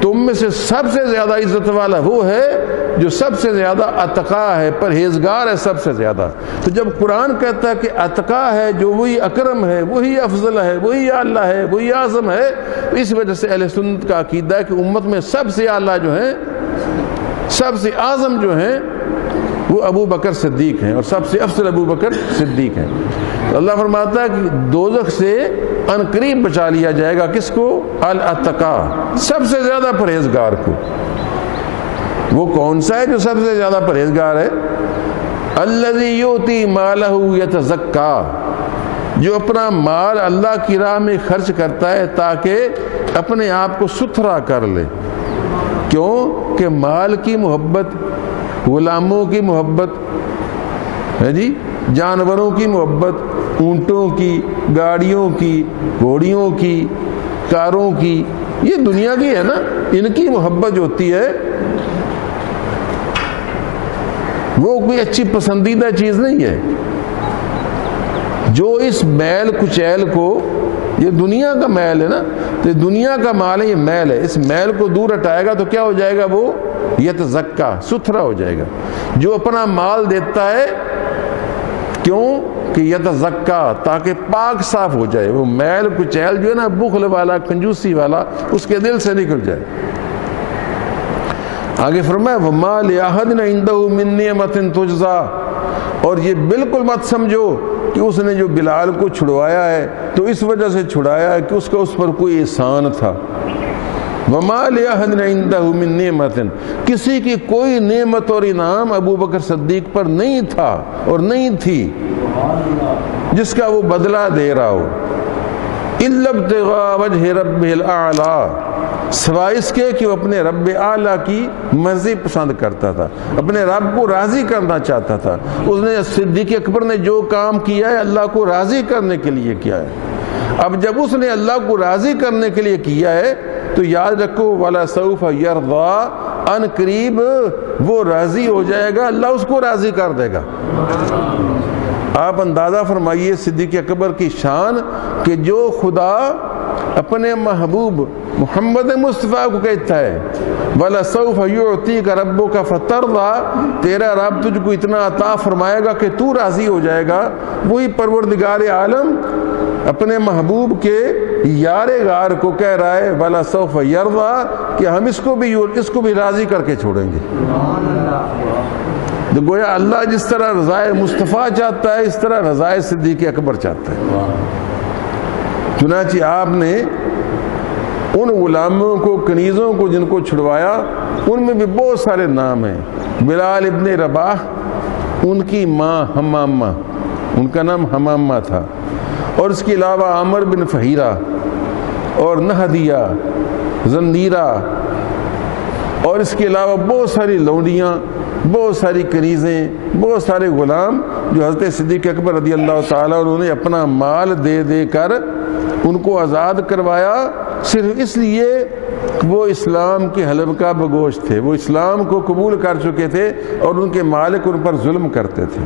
تم میں سے سب سے زیادہ عزت والا وہ ہے جو سب سے زیادہ اتقا ہے، پرہیزگار ہے سب سے زیادہ۔ تو جب قرآن کہتا ہے کہ اتقا ہے جو وہی اکرم ہے، وہی افضل ہے، وہی اعلیٰ ہے، وہی اعظم ہے، تو اس وجہ سے اہل سنت کا عقیدہ ہے کہ امت میں سب سے اعلیٰ جو ہیں، سب سے اعظم جو ہیں وہ ابو بکر صدیق ہیں، اور سب سے افضل ابو بکر صدیق ہیں۔ تو اللہ فرماتا ہے کہ دوزخ سے ان قریب بچا لیا جائے گا کس کو؟ الاتقا، سب سے زیادہ پرہیزگار کو۔ وہ کون سا ہے جو سب سے زیادہ پرہیزگار ہے؟ الذی یؤتی مالہ یتزکا، جو اپنا مال اللہ کی راہ میں خرچ کرتا ہے تاکہ اپنے آپ کو ستھرا کر لے۔ کیوں کہ مال کی محبت، غلاموں کی محبت ہے جی، جانوروں کی محبت، اونٹوں کی، گاڑیوں کی، گھوڑیوں کی، کاروں کی، یہ دنیا کی ہے نا، ان کی محبت جو ہوتی ہے وہ کوئی اچھی پسندیدہ چیز نہیں ہے۔ جو اس میل کچیل کو، یہ دنیا کا میل ہے نا، تو دنیا کا مال ہے، یہ میل ہے، اس میل کو دور ہٹائے گا تو کیا ہو جائے گا؟ وہ یتزکا، ستھرا ہو جائے گا۔ جو اپنا مال دیتا ہے کیوں کہ یتزکا، تاکہ پاک صاف ہو جائے، وہ میل کچیل جو ہے نا، بخل والا، کنجوسی والا، اس کے دل سے نکل جائے۔ آگے فرمایا وَمَا لِأَحَدٍ عِندَهُ مِن نِعْمَةٍ تُجْزَىٰ، اور یہ بالکل مت سمجھو کہ اس نے جو بلال کو چھڑوایا ہے تو اس وجہ سے چھڑایا ہے کہ اس کا اس پر کوئی احسان تھا۔ وَمَا لِأَحَدٍ عِندَهُ مِن نِعْمَةٍ، کسی کی کوئی نعمت اور انعام ابو بکر صدیق پر نہیں تھا اور نہیں تھی جس کا وہ بدلہ دے رہا ہو، إِلَّا ابْتِغَاءَ وَجْهِ رَبِّهِ الْأَعْلَىٰ، سوائے اس کے کہ وہ اپنے رب اعلیٰ کی مرضی پسند کرتا تھا، اپنے رب کو راضی کرنا چاہتا تھا۔ اس نے صدیق اکبر نے جو کام کیا ہے اللہ کو راضی کرنے کے لیے کیا ہے۔ اب جب اس نے اللہ کو راضی کرنے کے لیے کیا ہے تو یاد رکھو وَلَسَوْفَ يَرْضَىٰ، ان قریب وہ راضی ہو جائے گا، اللہ اس کو راضی کر دے گا۔ آپ اندازہ فرمائیے صدیق اکبر کی شان کہ جو خدا اپنے محبوب محمد مصطفیٰ کو کہتا ہے وَلَسَوْفَ يُعْطِيكَ رَبُّكَ فَتَرْضَىٰ، تیرا رب تجھ کو اتنا عطا فرمائے گا کہ تو راضی ہو جائے گا۔ وہی پروردگار عالم اپنے محبوب کے یار غار کو کہہ رہا ہے وَلَسَوْفَ يَرْضَىٰ، کہ ہم اس کو بھی راضی کر کے چھوڑیں گے۔ تو گویا اللہ جس طرح رضائے مصطفیٰ چاہتا ہے اس طرح رضائے صدیق اکبر چاہتا ہے۔ چنانچہ آپ نے ان غلاموں کو، کنیزوں کو جن کو چھڑوایا، ان میں بھی بہت سارے نام ہیں۔ بلال ابن رباح، ان کی ماں حمامہ، ان کا نام حمامہ تھا، اور اس کے علاوہ عامر بن فہیرہ اور نہدیہ، زندیرہ، اور اس کے علاوہ بہت ساری لونڈیاں، بہت ساری کنیزیں، بہت سارے غلام جو حضرت صدیق اکبر رضی اللہ تعالیٰ انہوں نے اپنا مال دے دے کر ان کو آزاد کروایا، صرف اس لیے وہ اسلام کے حلب کا بگوش تھے، وہ اسلام کو قبول کر چکے تھے اور ان کے مالک ان پر ظلم کرتے تھے۔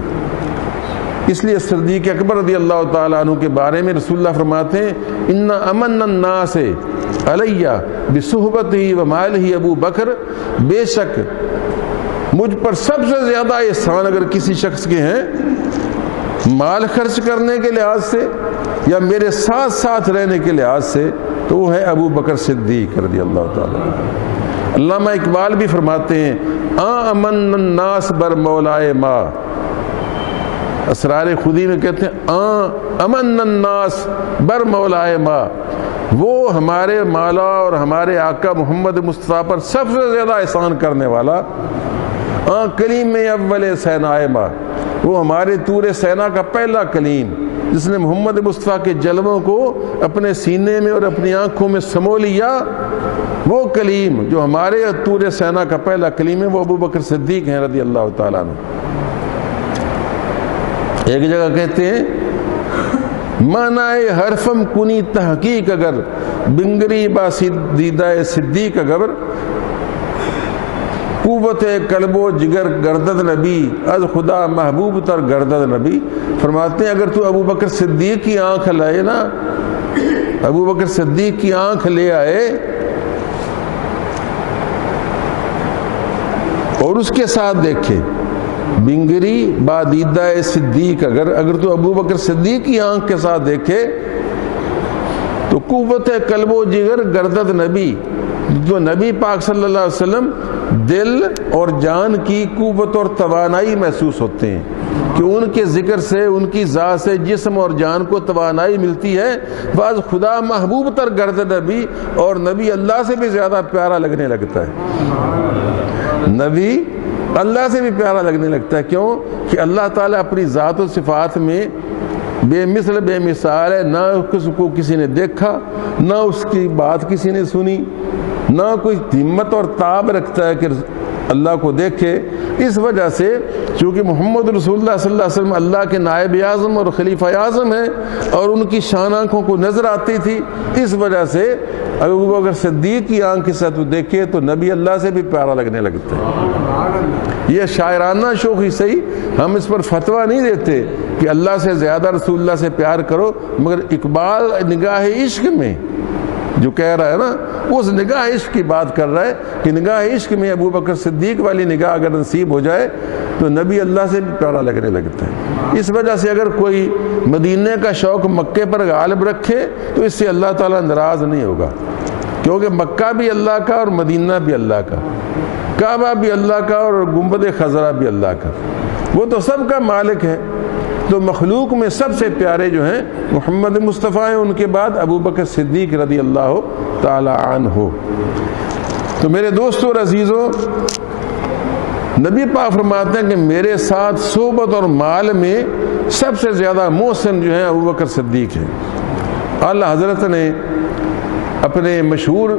اس لیے صدیق اکبر رضی اللہ تعالیٰ عنہ کے بارے میں رسول اللہ فرماتے ہیں ان امن الناس علیہ بصحبتہ ومالہ ابو بکر، بے شک مجھ پر سب سے زیادہ احسان اگر کسی شخص کے ہیں مال خرچ کرنے کے لحاظ سے یا میرے ساتھ ساتھ رہنے کے لحاظ سے تو وہ ہے ابو بکر صدیق رضی اللہ تعالیٰ۔ علامہ اقبال بھی فرماتے ہیں امن الناس بر مولائے ما، اسرار خودی میں کہتے ہیں امن الناس بر مولائے ما، وہ ہمارے مولا اور ہمارے آقا محمد مصطفیٰ پر سب سے زیادہ احسان کرنے والا، کلیم اول سینائے ما، وہ ہمارے طور سینا کا پہلا کلیم جس نے محمد مصطفیٰ کے جلووں کو اپنے سینے میں اور اپنی آنکھوں میں سمو لیا، وہ کلیم جو ہمارے طور سینا کا پہلا کلیم ہے وہ ابو بکر صدیق ہیں رضی اللہ تعالیٰ عنہ۔ ایک جگہ کہتے ہیں معنی حرفم کنی تحقیق اگر بنگری با دیدہ صدیق اگر، قوت قلب و جگر گردد نبی از خدا محبوب تر گردد نبی۔ فرماتے ہیں اگر تو ابو بکر صدیق کی آنکھ لائے نا، ابو بکر صدیق کی آنکھ لے آئے اور اس کے ساتھ دیکھے بنگری با دیدہ صدیق اگر تو ابو بکر صدیق کی آنکھ کے ساتھ دیکھے تو قوت قلب و جگر گردد نبی، جو نبی پاک صلی اللہ علیہ وسلم دل اور جان کی قوت اور توانائی محسوس ہوتے ہیں کہ ان کے ذکر سے، ان کی ذات سے جسم اور جان کو توانائی ملتی ہے۔ بعض خدا محبوب تر گردد نبی، اور نبی اللہ سے بھی زیادہ پیارا لگنے لگتا ہے، نبی اللہ سے بھی پیارا لگنے لگتا ہے۔ کیوں کہ اللہ تعالیٰ اپنی ذات و صفات میں بے مثل بے مثال ہے، نہ اس کو کسی نے دیکھا، نہ اس کی بات کسی نے سنی، نہ کوئی ہمت اور تاب رکھتا ہے کہ اللہ کو دیکھے۔ اس وجہ سے چونکہ محمد رسول اللہ صلی اللہ علیہ وسلم اللہ کے نائب اعظم اور خلیفہ اعظم ہیں اور ان کی شان آنکھوں کو نظر آتی تھی، اس وجہ سے ابو بکر صدیق کی آنکھ کے ساتھ دیکھے تو نبی اللہ سے بھی پیارا لگنے لگتا ہے۔ یہ شاعرانہ شوق ہی صحیح، ہم اس پر فتویٰ نہیں دیتے کہ اللہ سے زیادہ رسول اللہ سے پیار کرو، مگر اقبال نگاہ عشق میں جو کہہ رہا ہے نا، اس نگاہ عشق کی بات کر رہا ہے کہ نگاہ عشق میں ابو بکر صدیق والی نگاہ اگر نصیب ہو جائے تو نبی اللہ سے بھی پیارا لگنے لگتا ہے۔ اس وجہ سے اگر کوئی مدینے کا شوق مکے پر غالب رکھے تو اس سے اللہ تعالیٰ ناراض نہیں ہوگا، کیونکہ مکہ بھی اللہ کا اور مدینہ بھی اللہ کا، کعبہ بھی اللہ کا اور گنبد خضرا بھی اللہ کا، وہ تو سب کا مالک ہے۔ تو مخلوق میں سب سے پیارے جو ہیں محمد مصطفیٰ ہیں، ان کے بعد ابو بکر صدیق رضی اللہ تعالی عنہ۔ تو میرے دوستو اور عزیزوں، نبی پاک فرماتے ہیں کہ میرے ساتھ صحبت اور مال میں سب سے زیادہ محسن جو ہیں ابو بکر صدیق ہیں۔ اعلیٰ حضرت نے اپنے مشہور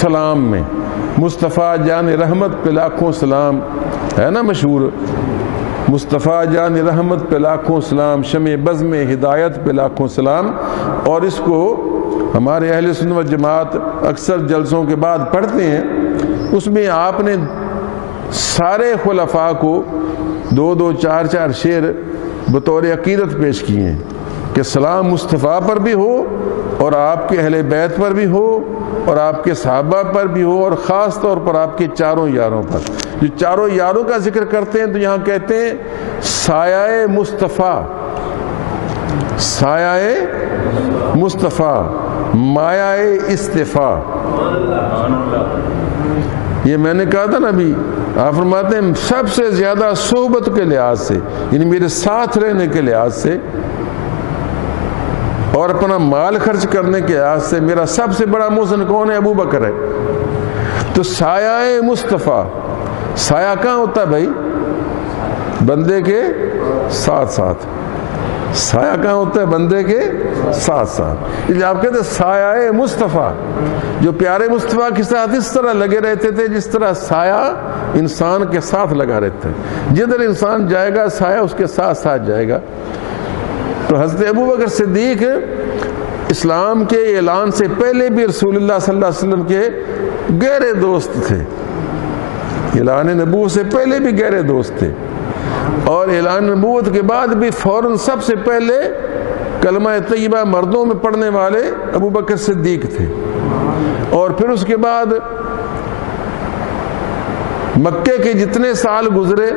سلام میں مصطفیٰ جان رحمت پہ لاکھوں سلام ہے نا، مشہور مصطفیٰ جان رحمت پہ لاکھوں سلام، شمع بزم ہدایت پہ لاکھوں سلام، اور اس کو ہمارے اہل سنت و جماعت اکثر جلسوں کے بعد پڑھتے ہیں۔ اس میں آپ نے سارے خلفاء کو دو دو چار چار شعر بطور عقیدت پیش کیے ہیں کہ سلام مصطفیٰ پر بھی ہو اور آپ کے اہل بیت پر بھی ہو اور آپ کے صحابہ پر بھی ہو، اور خاص طور پر آپ کے چاروں یاروں پر. جو چاروں یاروں کا ذکر کرتے ہیں تو یہاں کہتے ہیں سایہ مصطفیٰ، سایہ مصطفیٰ، مایہ اصطفیٰ. یہ میں نے کہا تھا نا ابھی، آپ فرماتے ہیں سب سے زیادہ صحبت کے لحاظ سے، یعنی میرے ساتھ رہنے کے لحاظ سے اور اپنا مال خرچ کرنے کے لحاظ سے میرا سب سے بڑا محسن کون ہے؟ ابو بکر ہے. تو سایہ مصطفیٰ، سایہ کہاں ہوتا ہے بھائی؟ بندے کے ساتھ ساتھ. سایہ کہاں ہوتا ہے؟ بندے کے ساتھ ساتھ. اس لیے آپ کہتے ہیں سایہ مصطفیٰ، جو پیارے مصطفیٰ کے ساتھ اس طرح لگے رہتے تھے جس طرح سایہ انسان کے ساتھ لگا رہتا ہے. جدھر انسان جائے گا سایہ اس کے ساتھ ساتھ جائے گا. تو حضرت ابوبکر صدیق اسلام کے اعلان سے پہلے بھی رسول اللہ صلی اللہ علیہ وسلم کے گہرے دوست تھے. اعلان نبوت سے پہلے بھی گہرے دوست تھے، اور اعلان نبوت کے بعد بھی فوراً سب سے پہلے کلمہ طیبہ مردوں میں پڑھنے والے ابوبکر صدیق تھے. اور پھر اس کے بعد مکے کے جتنے سال گزرے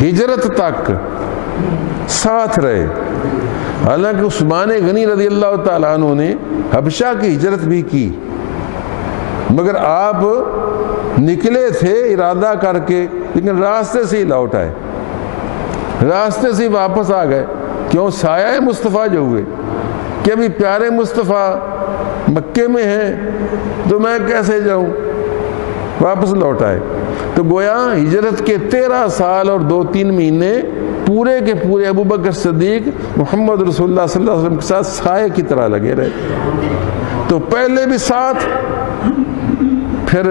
ہجرت تک ساتھ رہے. حالانکہ عثمان غنی رضی اللہ تعالیٰ عنہ نے حبشہ کی ہجرت بھی کی، مگر آپ نکلے تھے ارادہ کر کے، لیکن راستے سے ہی لوٹ آئے، راستے سے ہی واپس آ گئے. کیوں؟ سایہ مصطفیٰ جو ہوئے کہ ابھی پیارے مصطفیٰ مکے میں ہیں تو میں کیسے جاؤں، واپس لوٹ آئے. تو گویا ہجرت کے 13 سال اور 2-3 مہینے پورے کے پورے ابوبکر صدیق محمد رسول اللہ صلی اللہ علیہ وسلم کے ساتھ سائے کی طرح لگے رہے. تو پہلے بھی ساتھ، پھر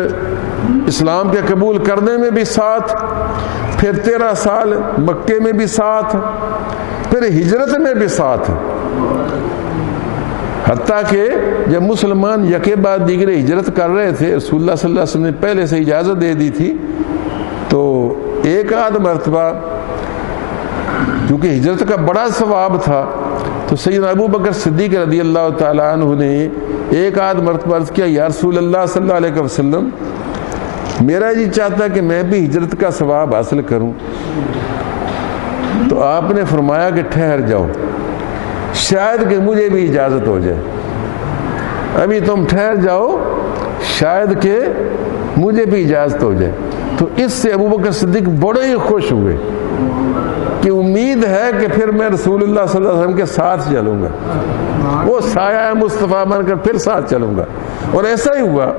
اسلام کے قبول کرنے میں بھی ساتھ، پھر 13 سال مکے میں بھی ساتھ، پھر ہجرت میں بھی ساتھ. حتیٰ کہ جب مسلمان یکے بعد دیگرے ہجرت کر رہے تھے، رسول اللہ صلی اللہ علیہ وسلم نے پہلے سے اجازت دے دی تھی، تو ایک آدھ مرتبہ کیونکہ ہجرت کا بڑا ثواب تھا تو سیدنا ابو بکر صدیق رضی اللہ تعالیٰ عنہ نے ایک آدھ مرتبہ عرض کیا، یا رسول اللہ صلی اللہ علیہ وسلم میرا جی چاہتا کہ میں بھی ہجرت کا ثواب حاصل کروں. تو آپ نے فرمایا کہ ٹھہر جاؤ، شاید کہ مجھے بھی اجازت ہو جائے، ابھی تم ٹھہر جاؤ، شاید کہ مجھے بھی اجازت ہو جائے. تو اس سے ابو بکر صدیق بڑے ہی خوش ہوئے کہ امید ہے کہ پھر میں رسول اللہ صلی اللہ علیہ وسلم کے ساتھ چلوں گا، وہ سایہ مصطفیٰ بن کر پھر ساتھ چلوں گا. اور ایسا ہی ہوا.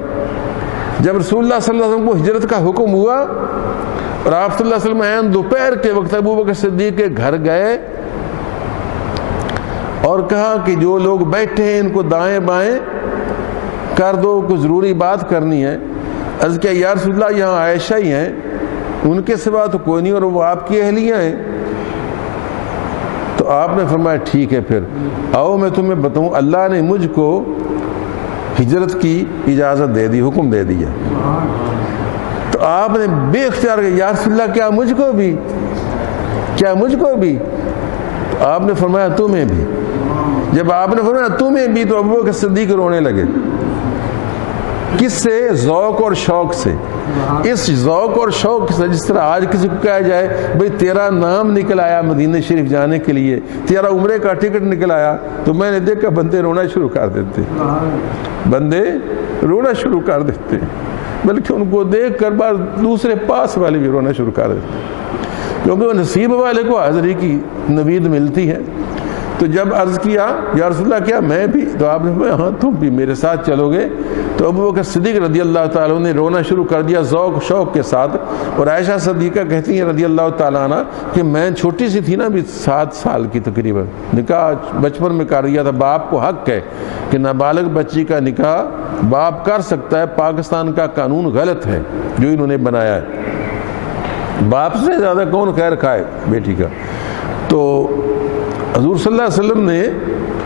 جب رسول اللہ صلی اللہ علیہ وسلم کو ہجرت کا حکم ہوا اور آپ صلی اللہ علیہ وسلم عین دوپہر کے وقت ابو بکر صدیق کے گھر گئے اور کہا کہ جو لوگ بیٹھے ہیں ان کو دائیں بائیں کر دو، کوئی ضروری بات کرنی ہے. عرض کیا یا رسول اللہ یہاں عائشہ ہی ہیں، ان کے سوا تو کوئی نہیں، اور وہ آپ کی اہلیہ ہیں. تو آپ نے فرمایا ٹھیک ہے، پھر آؤ میں تمہیں بتاؤں، اللہ نے مجھ کو ہجرت کی اجازت دے دی، حکم دے دیا. تو آپ نے بے اختیار کہا یا رسول اللہ کیا مجھ کو بھی، کیا مجھ کو بھی؟ تو آپ نے فرمایا تمہیں بھی. جب آپ نے فرمایا تمہیں بھی تو ابو بکر صدیق رونے لگے. کس سے؟ ذوق اور شوق سے. اس ذوق اور شوق سے جس طرح آج کسی کو کہا جائے بھئی تیرا نام نکل آیا مدینہ شریف جانے کے لیے، تیرا عمرے کا ٹکٹ نکل آیا، تو میں نے دیکھا بندے رونا شروع کر دیتے، بندے رونا شروع کر دیتے، بلکہ ان کو دیکھ کر بعض دوسرے پاس والے بھی رونا شروع کر دیتے، کیونکہ وہ نصیب والے کو حاضری کی نوید ملتی ہے. تو جب عرض کیا یا رسول اللہ کیا میں بھی؟ تو آپ نے فرمایا ہاں تم بھی میرے ساتھ چلو گے. تو ابو بکر صدیق رضی اللہ تعالیٰ نے رونا شروع کر دیا ذوق شوق کے ساتھ. اور عائشہ صدیقہ کہتی ہیں رضی اللہ تعالیٰ عنہ کہ میں چھوٹی سی تھی نا، ابھی 7 سال کی تقریباً، نکاح بچپن میں کر دیا تھا. باپ کو حق ہے کہ نابالغ بچی کا نکاح باپ کر سکتا ہے، پاکستان کا قانون غلط ہے جو انہوں نے بنایا ہے، باپ سے زیادہ کون خیر کھائے بیٹی کا. تو حضور صلی اللہ علیہ وسلم نے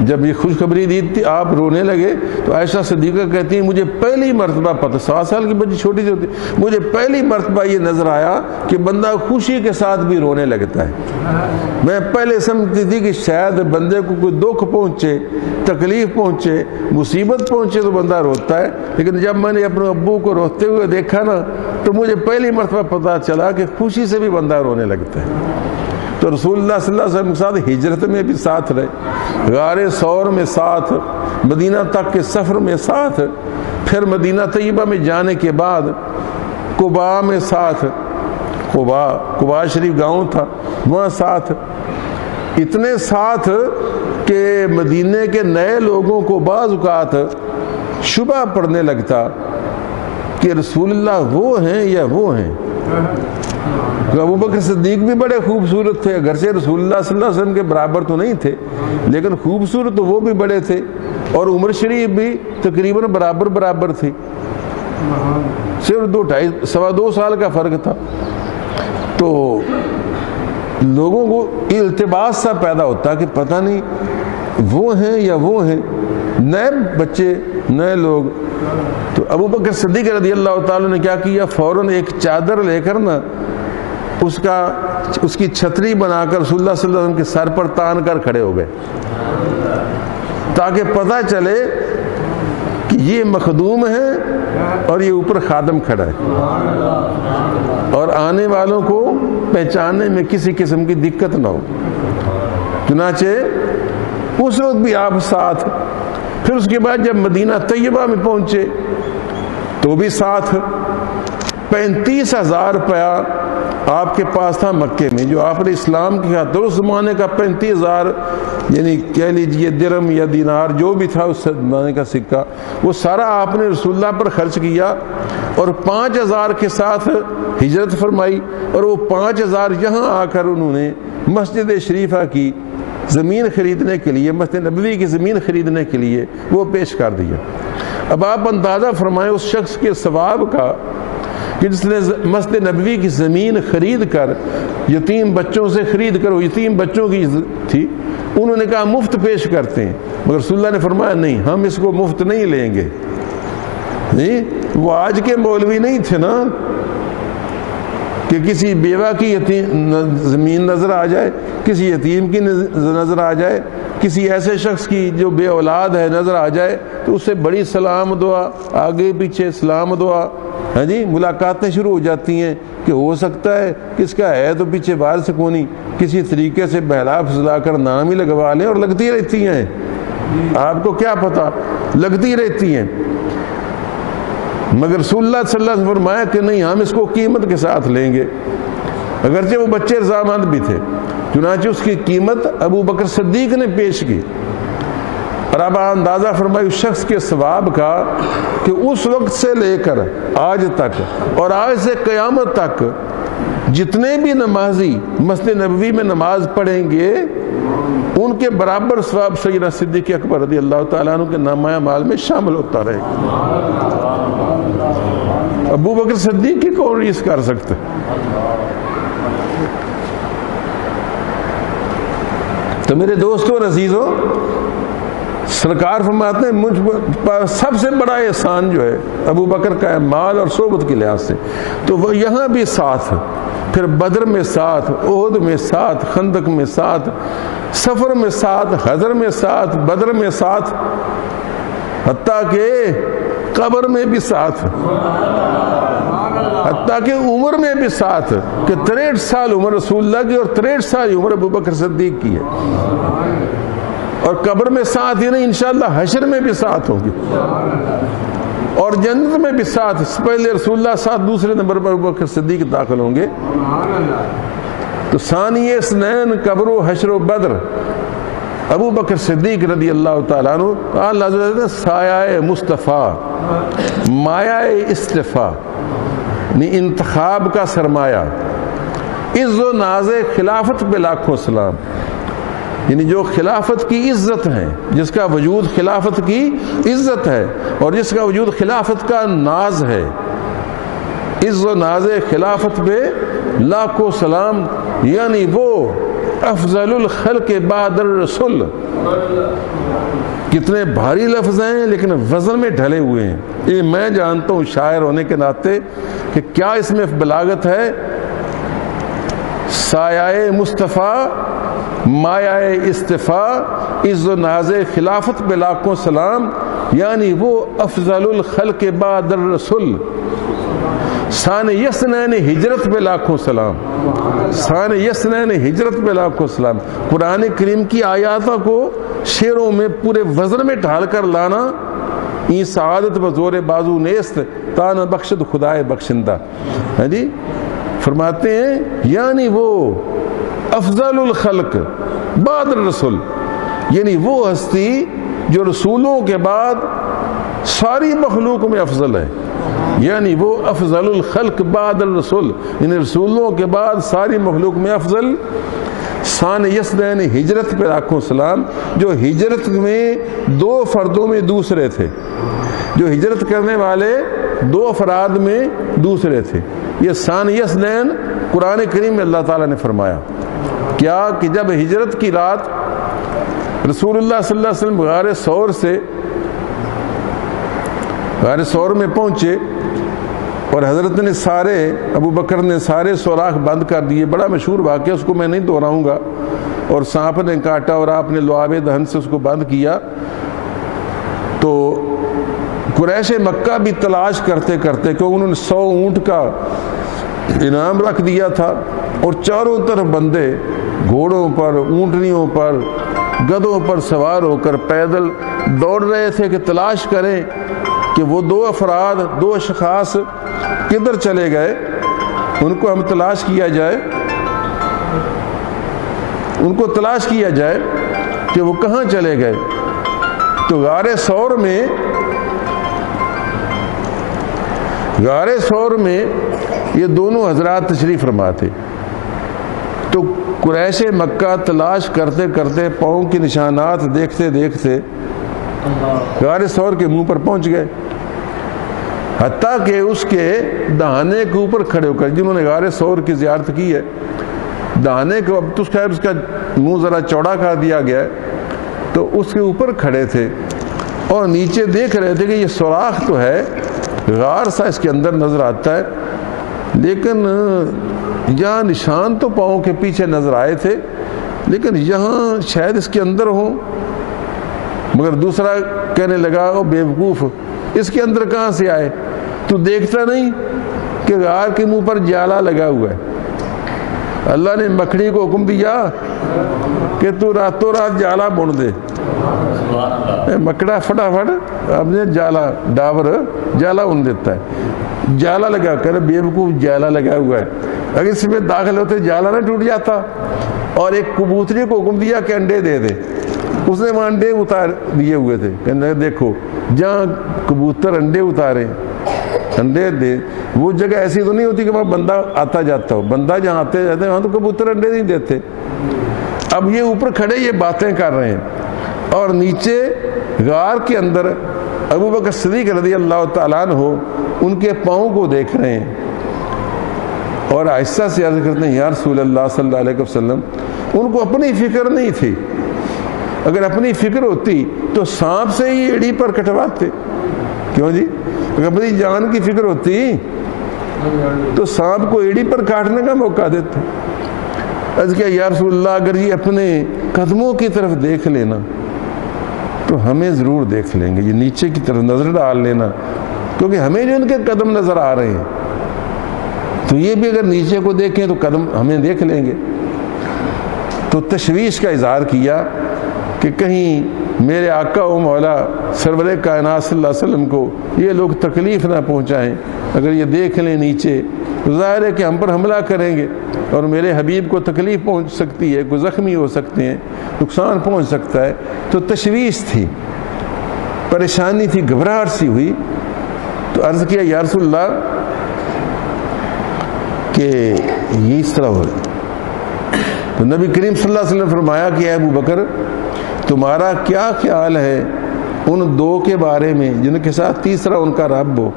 جب یہ خوشخبری دی تھی آپ رونے لگے تو عائشہ صدیقہ کہتی ہیں مجھے پہلی مرتبہ پتہ، 7 سال کی بچی چھوٹی سی ہوتی، مجھے پہلی مرتبہ یہ نظر آیا کہ بندہ خوشی کے ساتھ بھی رونے لگتا ہے۔ میں پہلے سمجھتی تھی کہ شاید بندے کو کوئی دکھ پہنچے، تکلیف پہنچے، مصیبت پہنچے تو بندہ روتا ہے، لیکن جب میں نے اپنے ابو کو روتے ہوئے دیکھا نا تو مجھے پہلی مرتبہ پتہ چلا کہ خوشی سے بھی بندہ رونے لگتا ہے۔ تو رسول اللہ صلی اللہ علیہ وسلم کے ساتھ ہجرت میں بھی ساتھ رہے، غار ثور میں ساتھ، مدینہ تک کے سفر میں ساتھ، پھر مدینہ طیبہ میں جانے کے بعد قباء میں ساتھ، قباء شریف گاؤں تھا وہاں ساتھ، اتنے ساتھ کہ مدینے کے نئے لوگوں کو بعض اوقات شبہ پڑنے لگتا کہ رسول اللہ وہ ہیں یا وہ ہیں۔ ابو بکر صدیق بھی بڑے خوبصورت تھے، اگرچہ رسول اللہ صلی اللہ علیہ وسلم کے برابر تو نہیں تھے لیکن خوبصورت تو وہ بھی بڑے تھے، اور عمر شریف بھی تقریباً برابر تھی، صرف 2.5 سال کا فرق تھا۔ تو لوگوں کو التباس سا پیدا ہوتا کہ پتہ نہیں وہ ہیں یا وہ ہیں، نئے بچے نئے لوگ۔ تو ابو بکر صدیق رضی اللہ تعالیٰ نے کیا کیا، فوراً ایک چادر لے کر نا اس کی چھتری بنا کر رسول اللہ صلی اللہ علیہ وسلم کے سر پر تان کر کھڑے ہو گئے تاکہ پتہ چلے کہ یہ مخدوم ہے اور یہ اوپر خادم کھڑا ہے، اور آنے والوں کو پہچاننے میں کسی قسم کی دقت نہ ہو۔ چنانچہ اس وقت بھی آپ ساتھ، پھر اس کے بعد جب مدینہ طیبہ میں پہنچے تو بھی ساتھ، 35,000 روپیہ آپ کے پاس تھا مکے میں، جو آپ نے اسلام کی خاطر اس زمانے کا 35,000 یعنی کہہ لیجئے درہم یا دینار جو بھی تھا اس زمانے کا سکہ، وہ سارا آپ نے رسول اللہ پر خرچ کیا، اور 5,000 کے ساتھ ہجرت فرمائی، اور وہ 5,000 یہاں آ کر انہوں نے مسجد شریفہ کی زمین خریدنے کے لیے، مسجد نبوی کی زمین خریدنے کے لیے وہ پیش کر دیا۔ اب آپ اندازہ فرمائیں اس شخص کے ثواب کا کہ جس نے مسجد نبوی کی زمین خرید کر، یتیم بچوں سے خرید کر، وہ یتیم بچوں کی تھی، انہوں نے کہا مفت پیش کرتے ہیں، مگر رسول اللہ نے فرمایا نہیں، ہم اس کو مفت نہیں لیں گے۔ نہیں، وہ آج کے مولوی نہیں تھے نا کہ کسی بیوہ کی زمین نظر آ جائے، کسی یتیم کی نظر آ جائے، کسی ایسے شخص کی جو بے اولاد ہے نظر آ جائے تو اس سے بڑی سلام دعا، آگے پیچھے سلام دعا، ہاں جی، ملاقاتیں شروع ہو جاتی ہیں کہ ہو سکتا ہے کس کا ہے تو پیچھے بال سکونی کسی طریقے سے بہلا پھسلا کر نام ہی لگوا لیں، اور لگتی رہتی ہیں، آپ کو کیا پتا، لگتی رہتی ہیں۔ مگر رسول اللہ صلی اللہ علیہ وسلم فرمایا کہ نہیں، ہم اس کو قیمت کے ساتھ لیں گے، اگرچہ وہ بچے رضامند بھی تھے۔ چنانچہ اس کی قیمت ابو بکر صدیق نے پیش کی، اور اب اندازہ فرمائی اس شخص کے ثواب کا کہ اس وقت سے لے کر آج تک اور آج سے قیامت تک جتنے بھی نمازی مسجد نبوی میں نماز پڑھیں گے ان کے برابر ثواب سیدنا صدیق اکبر رضی اللہ تعالیٰ عنہ کے نامہ اعمال میں شامل ہوتا رہے گا۔ ابو بکر صدیق کی کون ریس کر سکتے؟ تو میرے دوستوں اور عزیزوں، سرکار فرماتے ہیں مجھ پر سب سے بڑا احسان جو ہے ابو بکر کا ہے، مال اور صحبت کے لحاظ سے، تو وہ یہاں بھی ساتھ، پھر بدر میں ساتھ، احد میں ساتھ، خندق میں ساتھ، سفر میں ساتھ، حضر میں ساتھ، بدر میں ساتھ، حتیٰ کہ قبر میں بھی ساتھ، حتیٰ کہ عمر میں بھی ساتھ، کہ 63 سال عمر رسول اللہ کی اور 63 سال عمر ابو بکر صدیق کی ہے، اور قبر میں ساتھ ہی نہیں، انشاءاللہ حشر میں بھی ساتھ ہوں گے، اور جنت میں بھی ساتھ، پہلے رسول اللہ ساتھ، دوسرے نمبر پر ابو بکر صدیق داخل ہوں گے۔ تو ثانی اثنین قبر و حشر و بدر ابو بکر صدیق رضی اللہ تعالیٰ عنہ، اللہ حضرت سایہ مصطفیٰ، مایہ اصطفیٰ، انتخاب کا سرمایہ، عز و ناز خلافت پہ لاکھوں سلام، یعنی جو خلافت کی عزت ہے، جس کا وجود خلافت کی عزت ہے اور جس کا وجود خلافت کا ناز ہے، عز و ناز خلافت پہ لاکھوں سلام، یعنی وہ افضل الخلق بعد الرسول، کتنے بھاری لفظ ہیں لیکن وزن میں ڈھلے ہوئے ہیں. یہ میں جانتا ہوں شاعر ہونے کے ناطے کہ کیا اس میں بلاغت ہے. سایہ مصطفیٰ مایہ استفاء عز و ناز خلافت پہ لاکھوں سلام، یعنی وہ افضل الخلق بعد الرسول. سان یسنین ہجرت پہ لاکھوں سلام، سان یسنین ہجرت پہ لاکھوں سلام. قرآن کریم کی آیاتوں کو شعروں میں پورے وزن میں ڈھال کر لانا، این سعادت بزور بازو نیست تانا بخشد خدائے بخشندہ. ہاں جی، فرماتے ہیں یعنی وہ افضل الخلق بعد الرسول، یعنی وہ ہستی جو رسولوں کے بعد ساری مخلوق میں افضل ہے. یعنی وہ افضل الخلق بعد الرسول، یعنی رسولوں کے بعد ساری مخلوق میں افضل. سان یسنین ہجرت پہ لاکھوں سلام، جو ہجرت میں دو فردوں میں دوسرے تھے، جو ہجرت کرنے والے دو افراد میں دوسرے تھے. یہ سان یسنین قرآن کریم میں اللہ تعالیٰ نے فرمایا کیا کہ جب ہجرت کی رات رسول اللہ صلی اللہ علیہ وسلم غار ثور سے غار ثور میں پہنچے اور حضرت نے سارے ابو بکر نے سارے سوراخ بند کر دیے. بڑا مشہور واقعہ، اس کو میں نہیں دہراؤں گا. اور سانپ نے کاٹا اور آپ نے لعاب دہن سے اس کو بند کیا. تو قریش مکہ بھی تلاش کرتے کرتے، کیونکہ انہوں نے 100 اونٹ کا انعام رکھ دیا تھا اور چاروں طرف بندے گھوڑوں پر، اونٹنیوں پر، گدھوں پر سوار ہو کر پیدل دوڑ رہے تھے کہ تلاش کریں کہ وہ دو افراد، دو اشخاص کدھر چلے گئے، ان کو ہم تلاش کیا جائے، ان کو تلاش کیا جائے کہ وہ کہاں چلے گئے. تو غار ثور میں یہ دونوں حضرات تشریف فرما تھے. تو قریش مکہ تلاش کرتے کرتے پاؤں کے نشانات دیکھتے دیکھتے غار ثور کے منہ پر پہنچ گئے، حتیٰ کہ اس کے دہانے کے اوپر کھڑے ہو کر، جنہوں نے غار ثور کی زیارت کی ہے، دہانے کو اب تو خیر اس کا منہ ذرا چوڑا کر دیا گیا ہے، تو اس کے اوپر کھڑے تھے اور نیچے دیکھ رہے تھے کہ یہ سوراخ تو ہے، غار سا اس کے اندر نظر آتا ہے، لیکن یہاں نشان تو پاؤں کے پیچھے نظر آئے تھے، لیکن یہاں شاید اس کے اندر ہوں. مگر دوسرا کہنے لگا او بیوقوف، اس کے اندر کہاں سے آئے؟ تو دیکھتا نہیں کہ غار کے منہ پر جالا لگا ہوا ہے. اللہ نے مکڑی کو حکم دیا کہ تو راتوں رات جالا بن دے. مکڑا فٹافٹ اپنے جالا ان دیتا ہے. جالا لگا کر بیوقوف جالا لگا ہوا ہے، اگر اس میں داخل ہوتے جالا نہ ٹوٹ جاتا. اور ایک کبوتری کو حکم دیا کہ انڈے دے دے. اس نے وہاں انڈے اتار دیے ہوئے تھے، کہ دیکھو جہاں کبوتر انڈے اتارے انڈے دے، وہ جگہ ایسی تو نہیں ہوتی کہ وہاں بندہ آتا جاتا ہو. بندہ جہاں آتے جاتے ہیں وہاں تو کبوتر انڈے نہیں دیتے. اب یہ اوپر کھڑے یہ باتیں کر رہے ہیں اور نیچے غار کے اندر ابو بکر صدیق رضی اللہ تعالیٰ عنہ ان کے پاؤں کو دیکھ رہے ہیں اور آہستہ سے عرض کرتے ہیں یا رسول اللہ صلی اللہ علیہ وسلم. ان کو اپنی فکر نہیں تھی، اگر اپنی فکر ہوتی تو سانپ سے ہی ایڑی پر کٹواتے. کیوں جی؟ اگر اپنی جان کی فکر ہوتی تو سانپ کو ایڑی پر کاٹنے کا موقع دیتے. عرض کیا یا رسول اللہ اگر یہ اپنے قدموں کی طرف دیکھ لینا تو ہمیں ضرور دیکھ لیں گے. یہ نیچے کی طرف نظر ڈال لینا، کیونکہ ہمیں جو ان کے قدم نظر آ رہے ہیں تو یہ بھی اگر نیچے کو دیکھیں تو قدم ہمیں دیکھ لیں گے. تو تشویش کا اظہار کیا کہ کہیں میرے آقا و مولا سرور کائنات صلی اللہ علیہ وسلم کو یہ لوگ تکلیف نہ پہنچائیں. اگر یہ دیکھ لیں نیچے تو ظاہر ہے کہ ہم پر حملہ کریں گے اور میرے حبیب کو تکلیف پہنچ سکتی ہے، کوئی زخمی ہو سکتے ہیں، نقصان پہنچ سکتا ہے. تو تشویش تھی، پریشانی تھی، گھبراہٹ سی ہوئی. تو عرض کیا یا رسول اللہ کہ یہ اس طرح ہو. تو نبی کریم صلی اللہ علیہ وسلم نے فرمایا کہ اے ابو بکر تمہارا کیا خیال ہے ان دو کے بارے میں جن کے ساتھ تیسرا ان کا رب ہو؟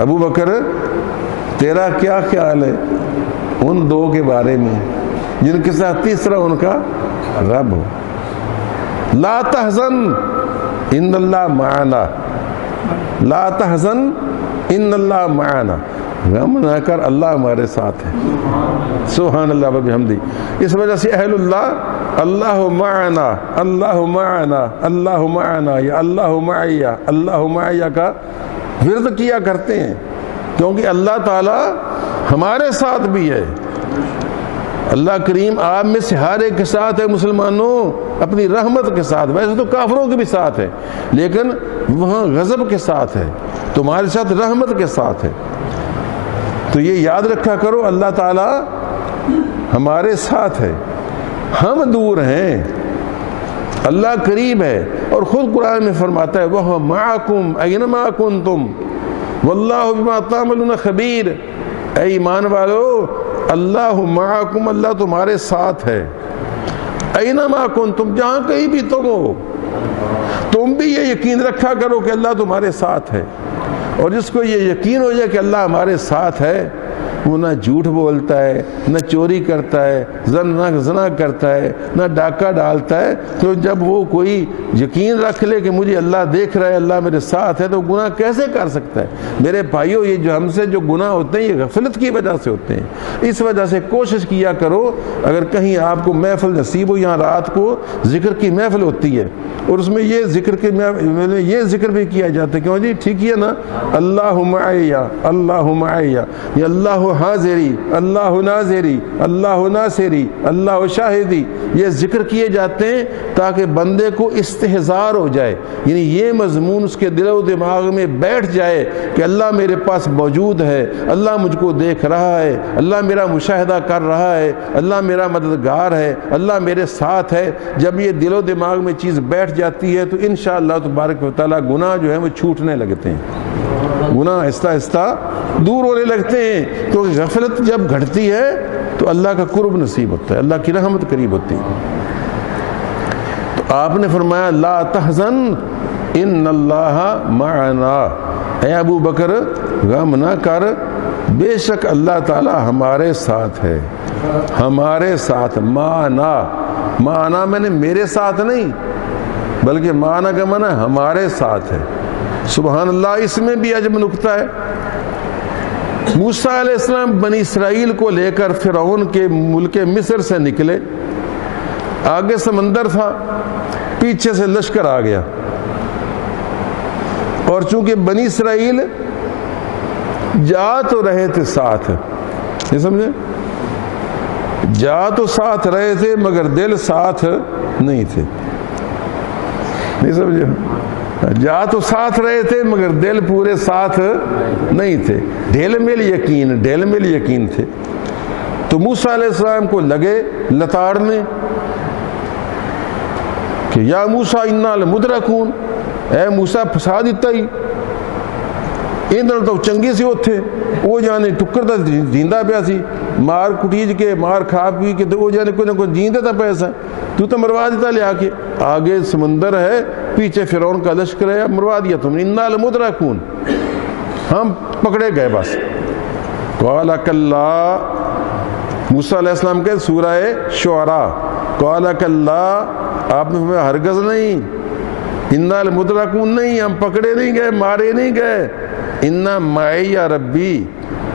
ابو بکر تیرا کیا خیال ہے ان دو کے بارے میں جن کے ساتھ تیسرا ان کا رب ہو؟ لا تحزن ان اللہ معنا، لا تحزن ان اللہ معنا، غم نہ کر، اللہ ہمارے ساتھ ہے۔ سبحان اللہ و بحمدہ۔ اس وجہ سے اہل اللہ اللہ معنا، اللہ معنا، اللہ معنا، یا اللہ معیہ، اللہ معیہ کا ورد کیا کرتے ہیں، کیونکہ اللہ تعالی ہمارے ساتھ بھی ہے۔ اللہ کریم آپ میں سے ہر ایک کے ساتھ ہے مسلمانوں، اپنی رحمت کے ساتھ، ویسے تو کافروں کے بھی ساتھ ہے لیکن وہاں غضب کے ساتھ ہے، تمہارے ساتھ رحمت کے ساتھ ہے۔ تو یہ یاد رکھا کرو اللہ تعالی ہمارے ساتھ ہے، ہم دور ہیں، اللہ قریب ہے، اور خود قرآن میں فرماتا ہے وَهُوَ مَعَكُمْ أَيْنَمَا كُنْتُمْ وَاللَّهُ بِمَا تَعْمَلُونَ خَبِيرٌ۔ اے ایمان والو، اللہ معکم، اللہ تمہارے ساتھ ہے، اینما کنتم، جہاں کہیں بھی تم ہو، تم بھی یہ یقین رکھا کرو کہ اللہ تمہارے ساتھ ہے۔ اور جس کو یہ یقین ہو جائے کہ اللہ ہمارے ساتھ ہے، وہ نہ جھوٹ بولتا ہے، نہ چوری کرتا ہے، نہ زنا کرتا ہے، نہ ڈاکہ ڈالتا ہے۔ تو جب وہ کوئی یقین رکھ لے کہ مجھے اللہ دیکھ رہا ہے، اللہ میرے ساتھ ہے، تو گناہ کیسے کر سکتا ہے؟ میرے بھائیوں، یہ جو ہم سے جو گناہ ہوتے ہیں یہ غفلت کی وجہ سے ہوتے ہیں۔ اس وجہ سے کوشش کیا کرو، اگر کہیں آپ کو محفل نصیب ہو، یہاں رات کو ذکر کی محفل ہوتی ہے اور اس میں یہ ذکر کے یہ ذکر بھی کیا جاتا ہے، کیوں جی؟ ٹھیک ہے نا؟ اللہ معیہ، اللہ معیہ، یہ اللہ حاضری، اللہ ناظری، اللہ ناصری، اللہ شاہدی، یہ ذکر کیے جاتے ہیں تاکہ بندے کو استحضار ہو جائے، یعنی یہ مضمون اس کے دل و دماغ میں بیٹھ جائے کہ اللہ میرے پاس موجود ہے، اللہ مجھ کو دیکھ رہا ہے، اللہ میرا مشاہدہ کر رہا ہے، اللہ میرا مددگار ہے، اللہ میرے ساتھ ہے۔ جب یہ دل و دماغ میں چیز بیٹھ جاتی ہے تو انشاءاللہ تبارک و تعالیٰ گناہ جو ہے وہ چھوٹنے لگتے ہیں، گناہ آہستہ آہستہ دور ہونے لگتے ہیں، کیونکہ غفلت جب گھٹتی ہے تو اللہ کا قرب نصیب ہوتا ہے، اللہ کی رحمت قریب ہوتی ہے۔ تو آپ نے فرمایا لا تحزن ان اللہ معنا، اے ابو بکر غم نہ کر، بے شک اللہ تعالی ہمارے ساتھ ہے، ہمارے ساتھ۔ معنا، معنا میں نے میرے ساتھ نہیں بلکہ معنا کا معنی ہمارے ساتھ ہے۔ سبحان اللہ۔ اس میں بھی عجب نکتہ ہے، موسیٰ علیہ السلام بنی اسرائیل کو لے کر فرعون کے ملک مصر سے نکلے، آگے سمندر تھا، پیچھے سے لشکر آ گیا، اور چونکہ بنی اسرائیل جا تو رہے تھے ساتھ، یہ سمجھے؟ جا تو ساتھ رہے تھے مگر دل ساتھ نہیں تھے، نہیں سمجھے؟ جا تو ساتھ رہے تھے مگر دل پورے ساتھ نہیں تھے، ڈھیل مل یقین تھے۔ تو موسیٰ علیہ السلام کو لگے لتاڑنے کہ یا موسیٰ انا لمدرکون، اے موسیٰ پھسا دیتا ہی، ادھر تو چنگی سی اوتھے، وہ جانے ٹکر دا جیندا پیا سی، مار کٹیج کے مار کھا پی کے، تو وہ جانے کوئی نہ کوئی جیندے تا پیسا، تو مروا دیتا لیا کے، آگے سمندر ہے، پیچھے فرعون کا لشکر ہے، مروا دیا تم نے، انا لمدرکون، ہم پکڑے گئے بس۔ قال کلا، موسیٰ علیہ السلام کے سورہ شعراء، قال کلا، آپ نے فرمایا ہرگز نہیں، انا لمدرکون نہیں، ہم پکڑے نہیں گئے، مارے نہیں گئے، انا معی ربی،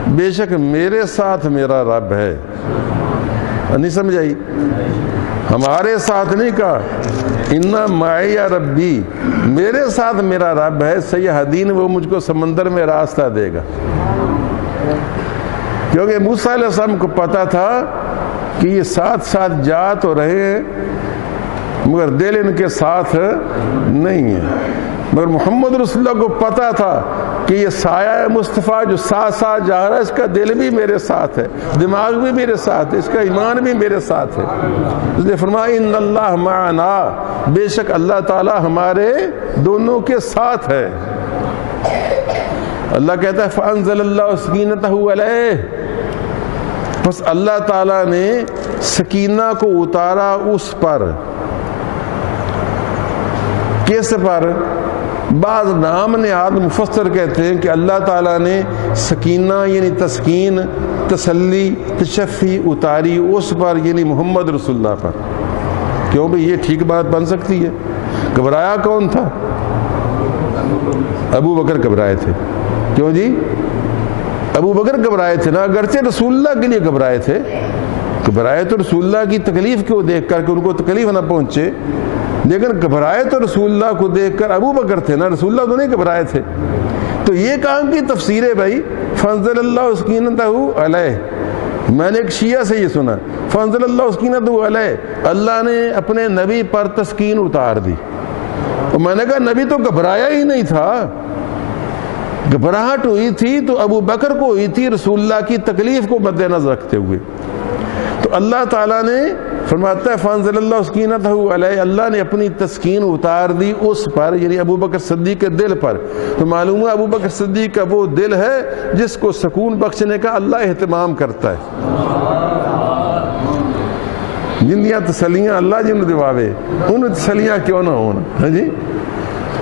بے شک میرے ساتھ میرا رب ہے۔ نہیں سمجھائی؟ ہمارے ساتھ نہیں کہا، انا معی ربی، میرے ساتھ میرا رب ہے، سیہدین، وہ مجھ کو سمندر میں راستہ دے گا۔ کیونکہ موسیٰ علیہ السلام کو پتا تھا کہ یہ ساتھ ساتھ جا تو رہے ہیں مگر دل ان کے ساتھ نہیں ہے، مگر محمد رسول اللہ کو پتا تھا کہ یہ سایہ مصطفیٰ جو ساتھ ساتھ جا رہا ہے، اس کا دل بھی میرے ساتھ ہے، دماغ بھی میرے ساتھ ہے، اس کا ایمان بھی میرے ساتھ ہے۔ اس نے فرمایا ان اللہ معنا، بے شک اللہ تعالی ہمارے دونوں کے ساتھ ہے۔ اللہ کہتا ہے فانزل اللہ سکینتہ علیہ، بس اللہ تعالی نے سکینہ کو اتارا اس پر، کس پر؟ بعض نام نہاد مفسر کہتے ہیں کہ اللہ تعالیٰ نے سکینہ یعنی تسکین، تسلی، تشفی اتاری اس پر، یعنی محمد رسول اللہ پر۔ کیوں بھئی یہ ٹھیک بات بن سکتی ہے؟ گھبرایا کون تھا؟ ابو بکر گھبرائے تھے۔ کیوں جی؟ ابو بکر گھبرائے تھے نا، اگرچہ رسول اللہ کے لیے گھبرائے تھے، گھبرائے تو رسول اللہ کی تکلیف کو دیکھ کر کہ ان کو تکلیف نہ پہنچے، لیکن گھبرائے تو رسول اللہ کو دیکھ کر ابو بکر تھے نا، رسول اللہ تو نہیں گھبرائے تھے۔ تو یہ کام کی تفسیر ہے بھائی، فانزل اللہ سکینتہ علیہ۔ میں نے ایک شیعہ سے یہ سنا، فانزل اللہ سکینتہ علیہ، اللہ نے اپنے نبی پر تسکین اتار دی۔ تو میں نے کہا نبی تو گھبرایا ہی نہیں تھا، گھبراہٹ ہوئی تھی تو ابو بکر کو ہوئی تھی رسول اللہ کی تکلیف کو مد نظر رکھتے ہوئے۔ تو اللہ تعالیٰ نے فرماتا ہے فانزل اللہ سکینتہ علیہ، اللہ نے اپنی تسکین اتار دی اس پر، یعنی ابو بکر صدیق کے دل پر۔ تو معلوم ہے ابو بکر صدیق کا وہ دل ہے جس کو سکون بخشنے کا اللہ اہتمام کرتا ہے۔ جنیاں تسلیاں اللہ جن دواوے، ان تسلیاں کیوں نہ ہونا؟ ہاں جی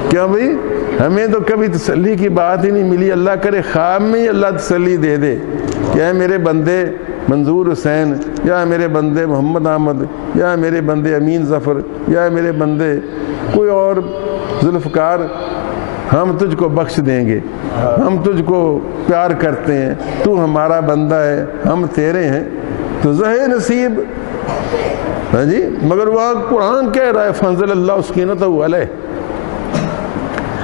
کیا بھئی؟ ہمیں تو کبھی تسلی کی بات ہی نہیں ملی، اللہ کرے خواب میں ہی اللہ تسلی دے دے کہ اے میرے بندے منظور حسین، یا میرے بندے محمد احمد، یا میرے بندے امین ظفر، یا میرے بندے کوئی اور ذوالفقار، ہم تجھ کو بخش دیں گے، ہم تجھ کو پیار کرتے ہیں، تو ہمارا بندہ ہے، ہم تیرے ہیں۔ تو ظاہر نصیب ہاں جی، مگر وہاں قرآن کہہ رہا ہے فانزل اللہ سکینتہ علیہ۔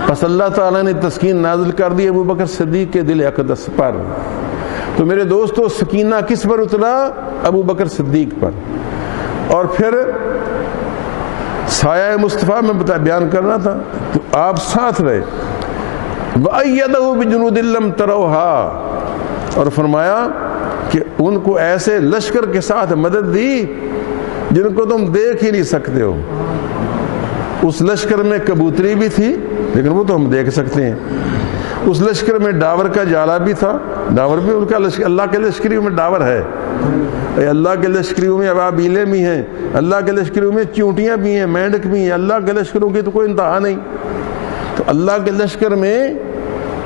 بس اللہ تعالیٰ نے تسکین نازل کر دی ابو بکر صدیق کے دل اقدس پر۔ تو میرے دوستو سکینہ کس پر اترا؟ ابو بکر صدیق پر۔ اور پھر سایہ مصطفیٰ میں بیان کرنا تھا تو آپ ساتھ رہے، وَأَيَّدَهُ بِجُنُودٍ لَّمْ تَرَوْهَا، اور فرمایا کہ ان کو ایسے لشکر کے ساتھ مدد دی جن کو تم دیکھ ہی نہیں سکتے ہو۔ اس لشکر میں کبوتری بھی تھی لیکن وہ تو ہم دیکھ سکتے ہیں، اس لشکر میں ڈاور کا جالا بھی تھا، ڈاور بھی ان کا لشکر، اللہ کے لشکریوں میں ڈاور ہے، اللہ کے لشکریوں میں ابابیلیں بھی ہیں، اللہ کے لشکریوں میں چونٹیاں بھی ہیں، مینڈک بھی ہیں، اللہ کے لشکروں کی تو کوئی انتہا نہیں۔ تو اللہ کے لشکر میں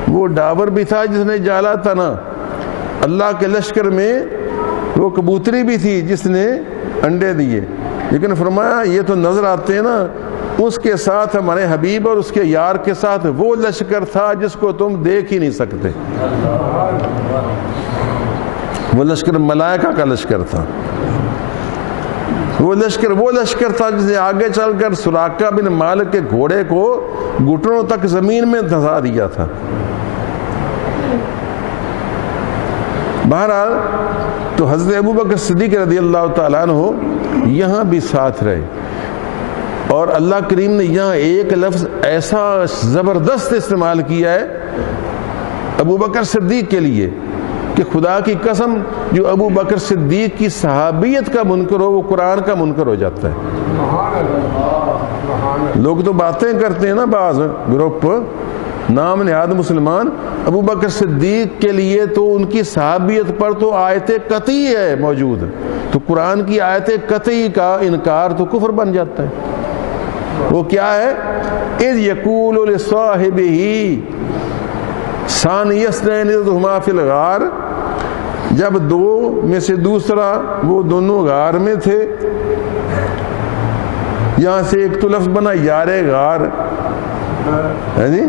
وہ ڈاور بھی تھا جس نے جالا تنا، اللہ کے لشکر میں وہ کبوتری بھی تھی جس نے انڈے دیے، لیکن فرمایا یہ تو نظر آتے ہیں نا، اس کے ساتھ ہمارے حبیب اور اس کے یار کے ساتھ وہ لشکر تھا جس کو تم دیکھ ہی نہیں سکتے۔ وہ لشکر ملائکہ کا لشکر تھا، وہ لشکر تھا جس نے آگے چل کر سراقہ بن مالک کے گھوڑے کو گھٹنوں تک زمین میں دھسا دیا تھا۔ بہرحال تو حضرت ابو بکر صدیق رضی اللہ تعالیٰ عنہ یہاں بھی ساتھ رہے، اور اللہ کریم نے یہاں ایک لفظ ایسا زبردست استعمال کیا ہے ابو بکر صدیق کے لیے کہ خدا کی قسم جو ابو بکر صدیق کی صحابیت کا منکر ہو وہ قرآن کا منکر ہو جاتا ہے۔ لوگ تو باتیں کرتے ہیں نا، بعض گروپ نام نہاد مسلمان، ابو بکر صدیق کے لیے تو ان کی صحابیت پر تو آیت قطعی ہے موجود، تو قرآن کی آیت قطعی کا انکار تو کفر بن جاتا ہے۔ وہ کیا ہے؟ اذ یقول لصاحبہ ثانی اثنین اذ ہما فی الغار، جب دو میں سے دوسرا وہ دونوں غار میں تھے، یہاں سے ایک تو لفظ بنا یار غار، ہے جی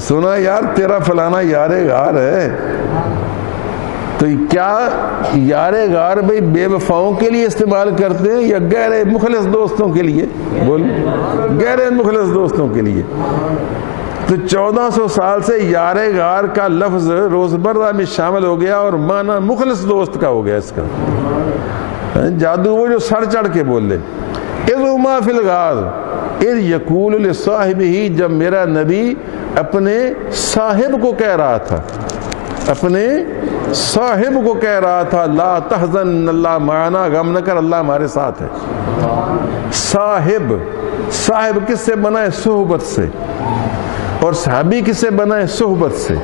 سنا یار تیرا فلانا یار غار ہے، تو کیا یار غار بھئی بے وفاؤں کے لیے استعمال کرتے ہیں یا غیر مخلص دوستوں کے لیے؟ بول، غیر مخلص دوستوں کے لیے۔ تو 1400 سال سے یار غار کا لفظ روزمرہ میں شامل ہو گیا اور معنی مخلص دوست کا ہو گیا اس کا۔ جادو وہ جو سر چڑھ کے بول لے، اذ ہما فی الغار اذ یقول لصاحبہ، جب میرا نبی اپنے صاحب کو کہہ رہا تھا، اپنے صاحب کو کہہ رہا تھا لا تحزن اللہ معنا، غم نہ کر اللہ ہمارے ساتھ ہے۔ صاحب کس سے بنا ہے؟ صحبت سے، اور صحابی کس سے بنا ہے؟ صحبت سے۔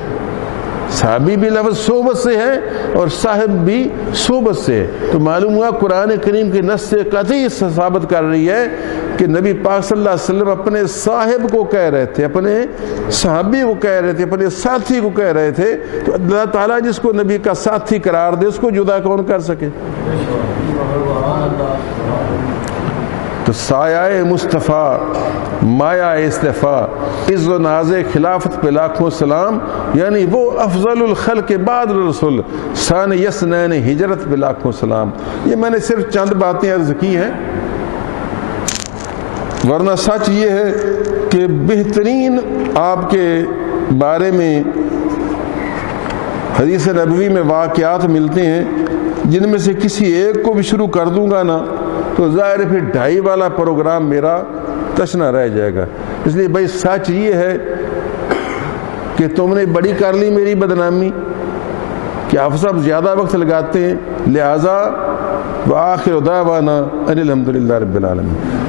صحابی بھی لفظ صحبت سے ہے اور صاحب بھی صحبت سے ہے۔ تو معلوم ہوا قرآن کریم کی نص سے قطعی ثابت کر رہی ہے کہ نبی پاک صلی اللہ علیہ وسلم اپنے صاحب کو کہہ رہے تھے، اپنے صحابی کو کہہ رہے تھے، اپنے ساتھی کو کہہ رہے تھے، تو اللہ تعالیٰ جس کو نبی کا ساتھی قرار دے اس کو جدا کون کر سکے؟ تو سایہ مصطفیٰ مایا استفا عز و ناز خلافت پہ لاکھوں سلام، یعنی وہ افضل الخلق بعد الرسول سان یسنین ہجرت پہ لاکھوں سلام۔ یہ میں نے صرف چند باتیں عرض کی ہیں، ورنہ سچ یہ ہے کہ بہترین آپ کے بارے میں حدیث نبوی میں واقعات ملتے ہیں، جن میں سے کسی ایک کو بھی شروع کر دوں گا نا تو ظاہر ہے پھر 2.5 والا پروگرام میرا تشنا رہ جائے گا۔ اس لیے بھائی سچ یہ ہے کہ تم نے بڑی کر لی میری بدنامی کہ آپ سب زیادہ وقت لگاتے ہیں، لہذا وآخر دعوانا ان الحمدللہ رب العالمین۔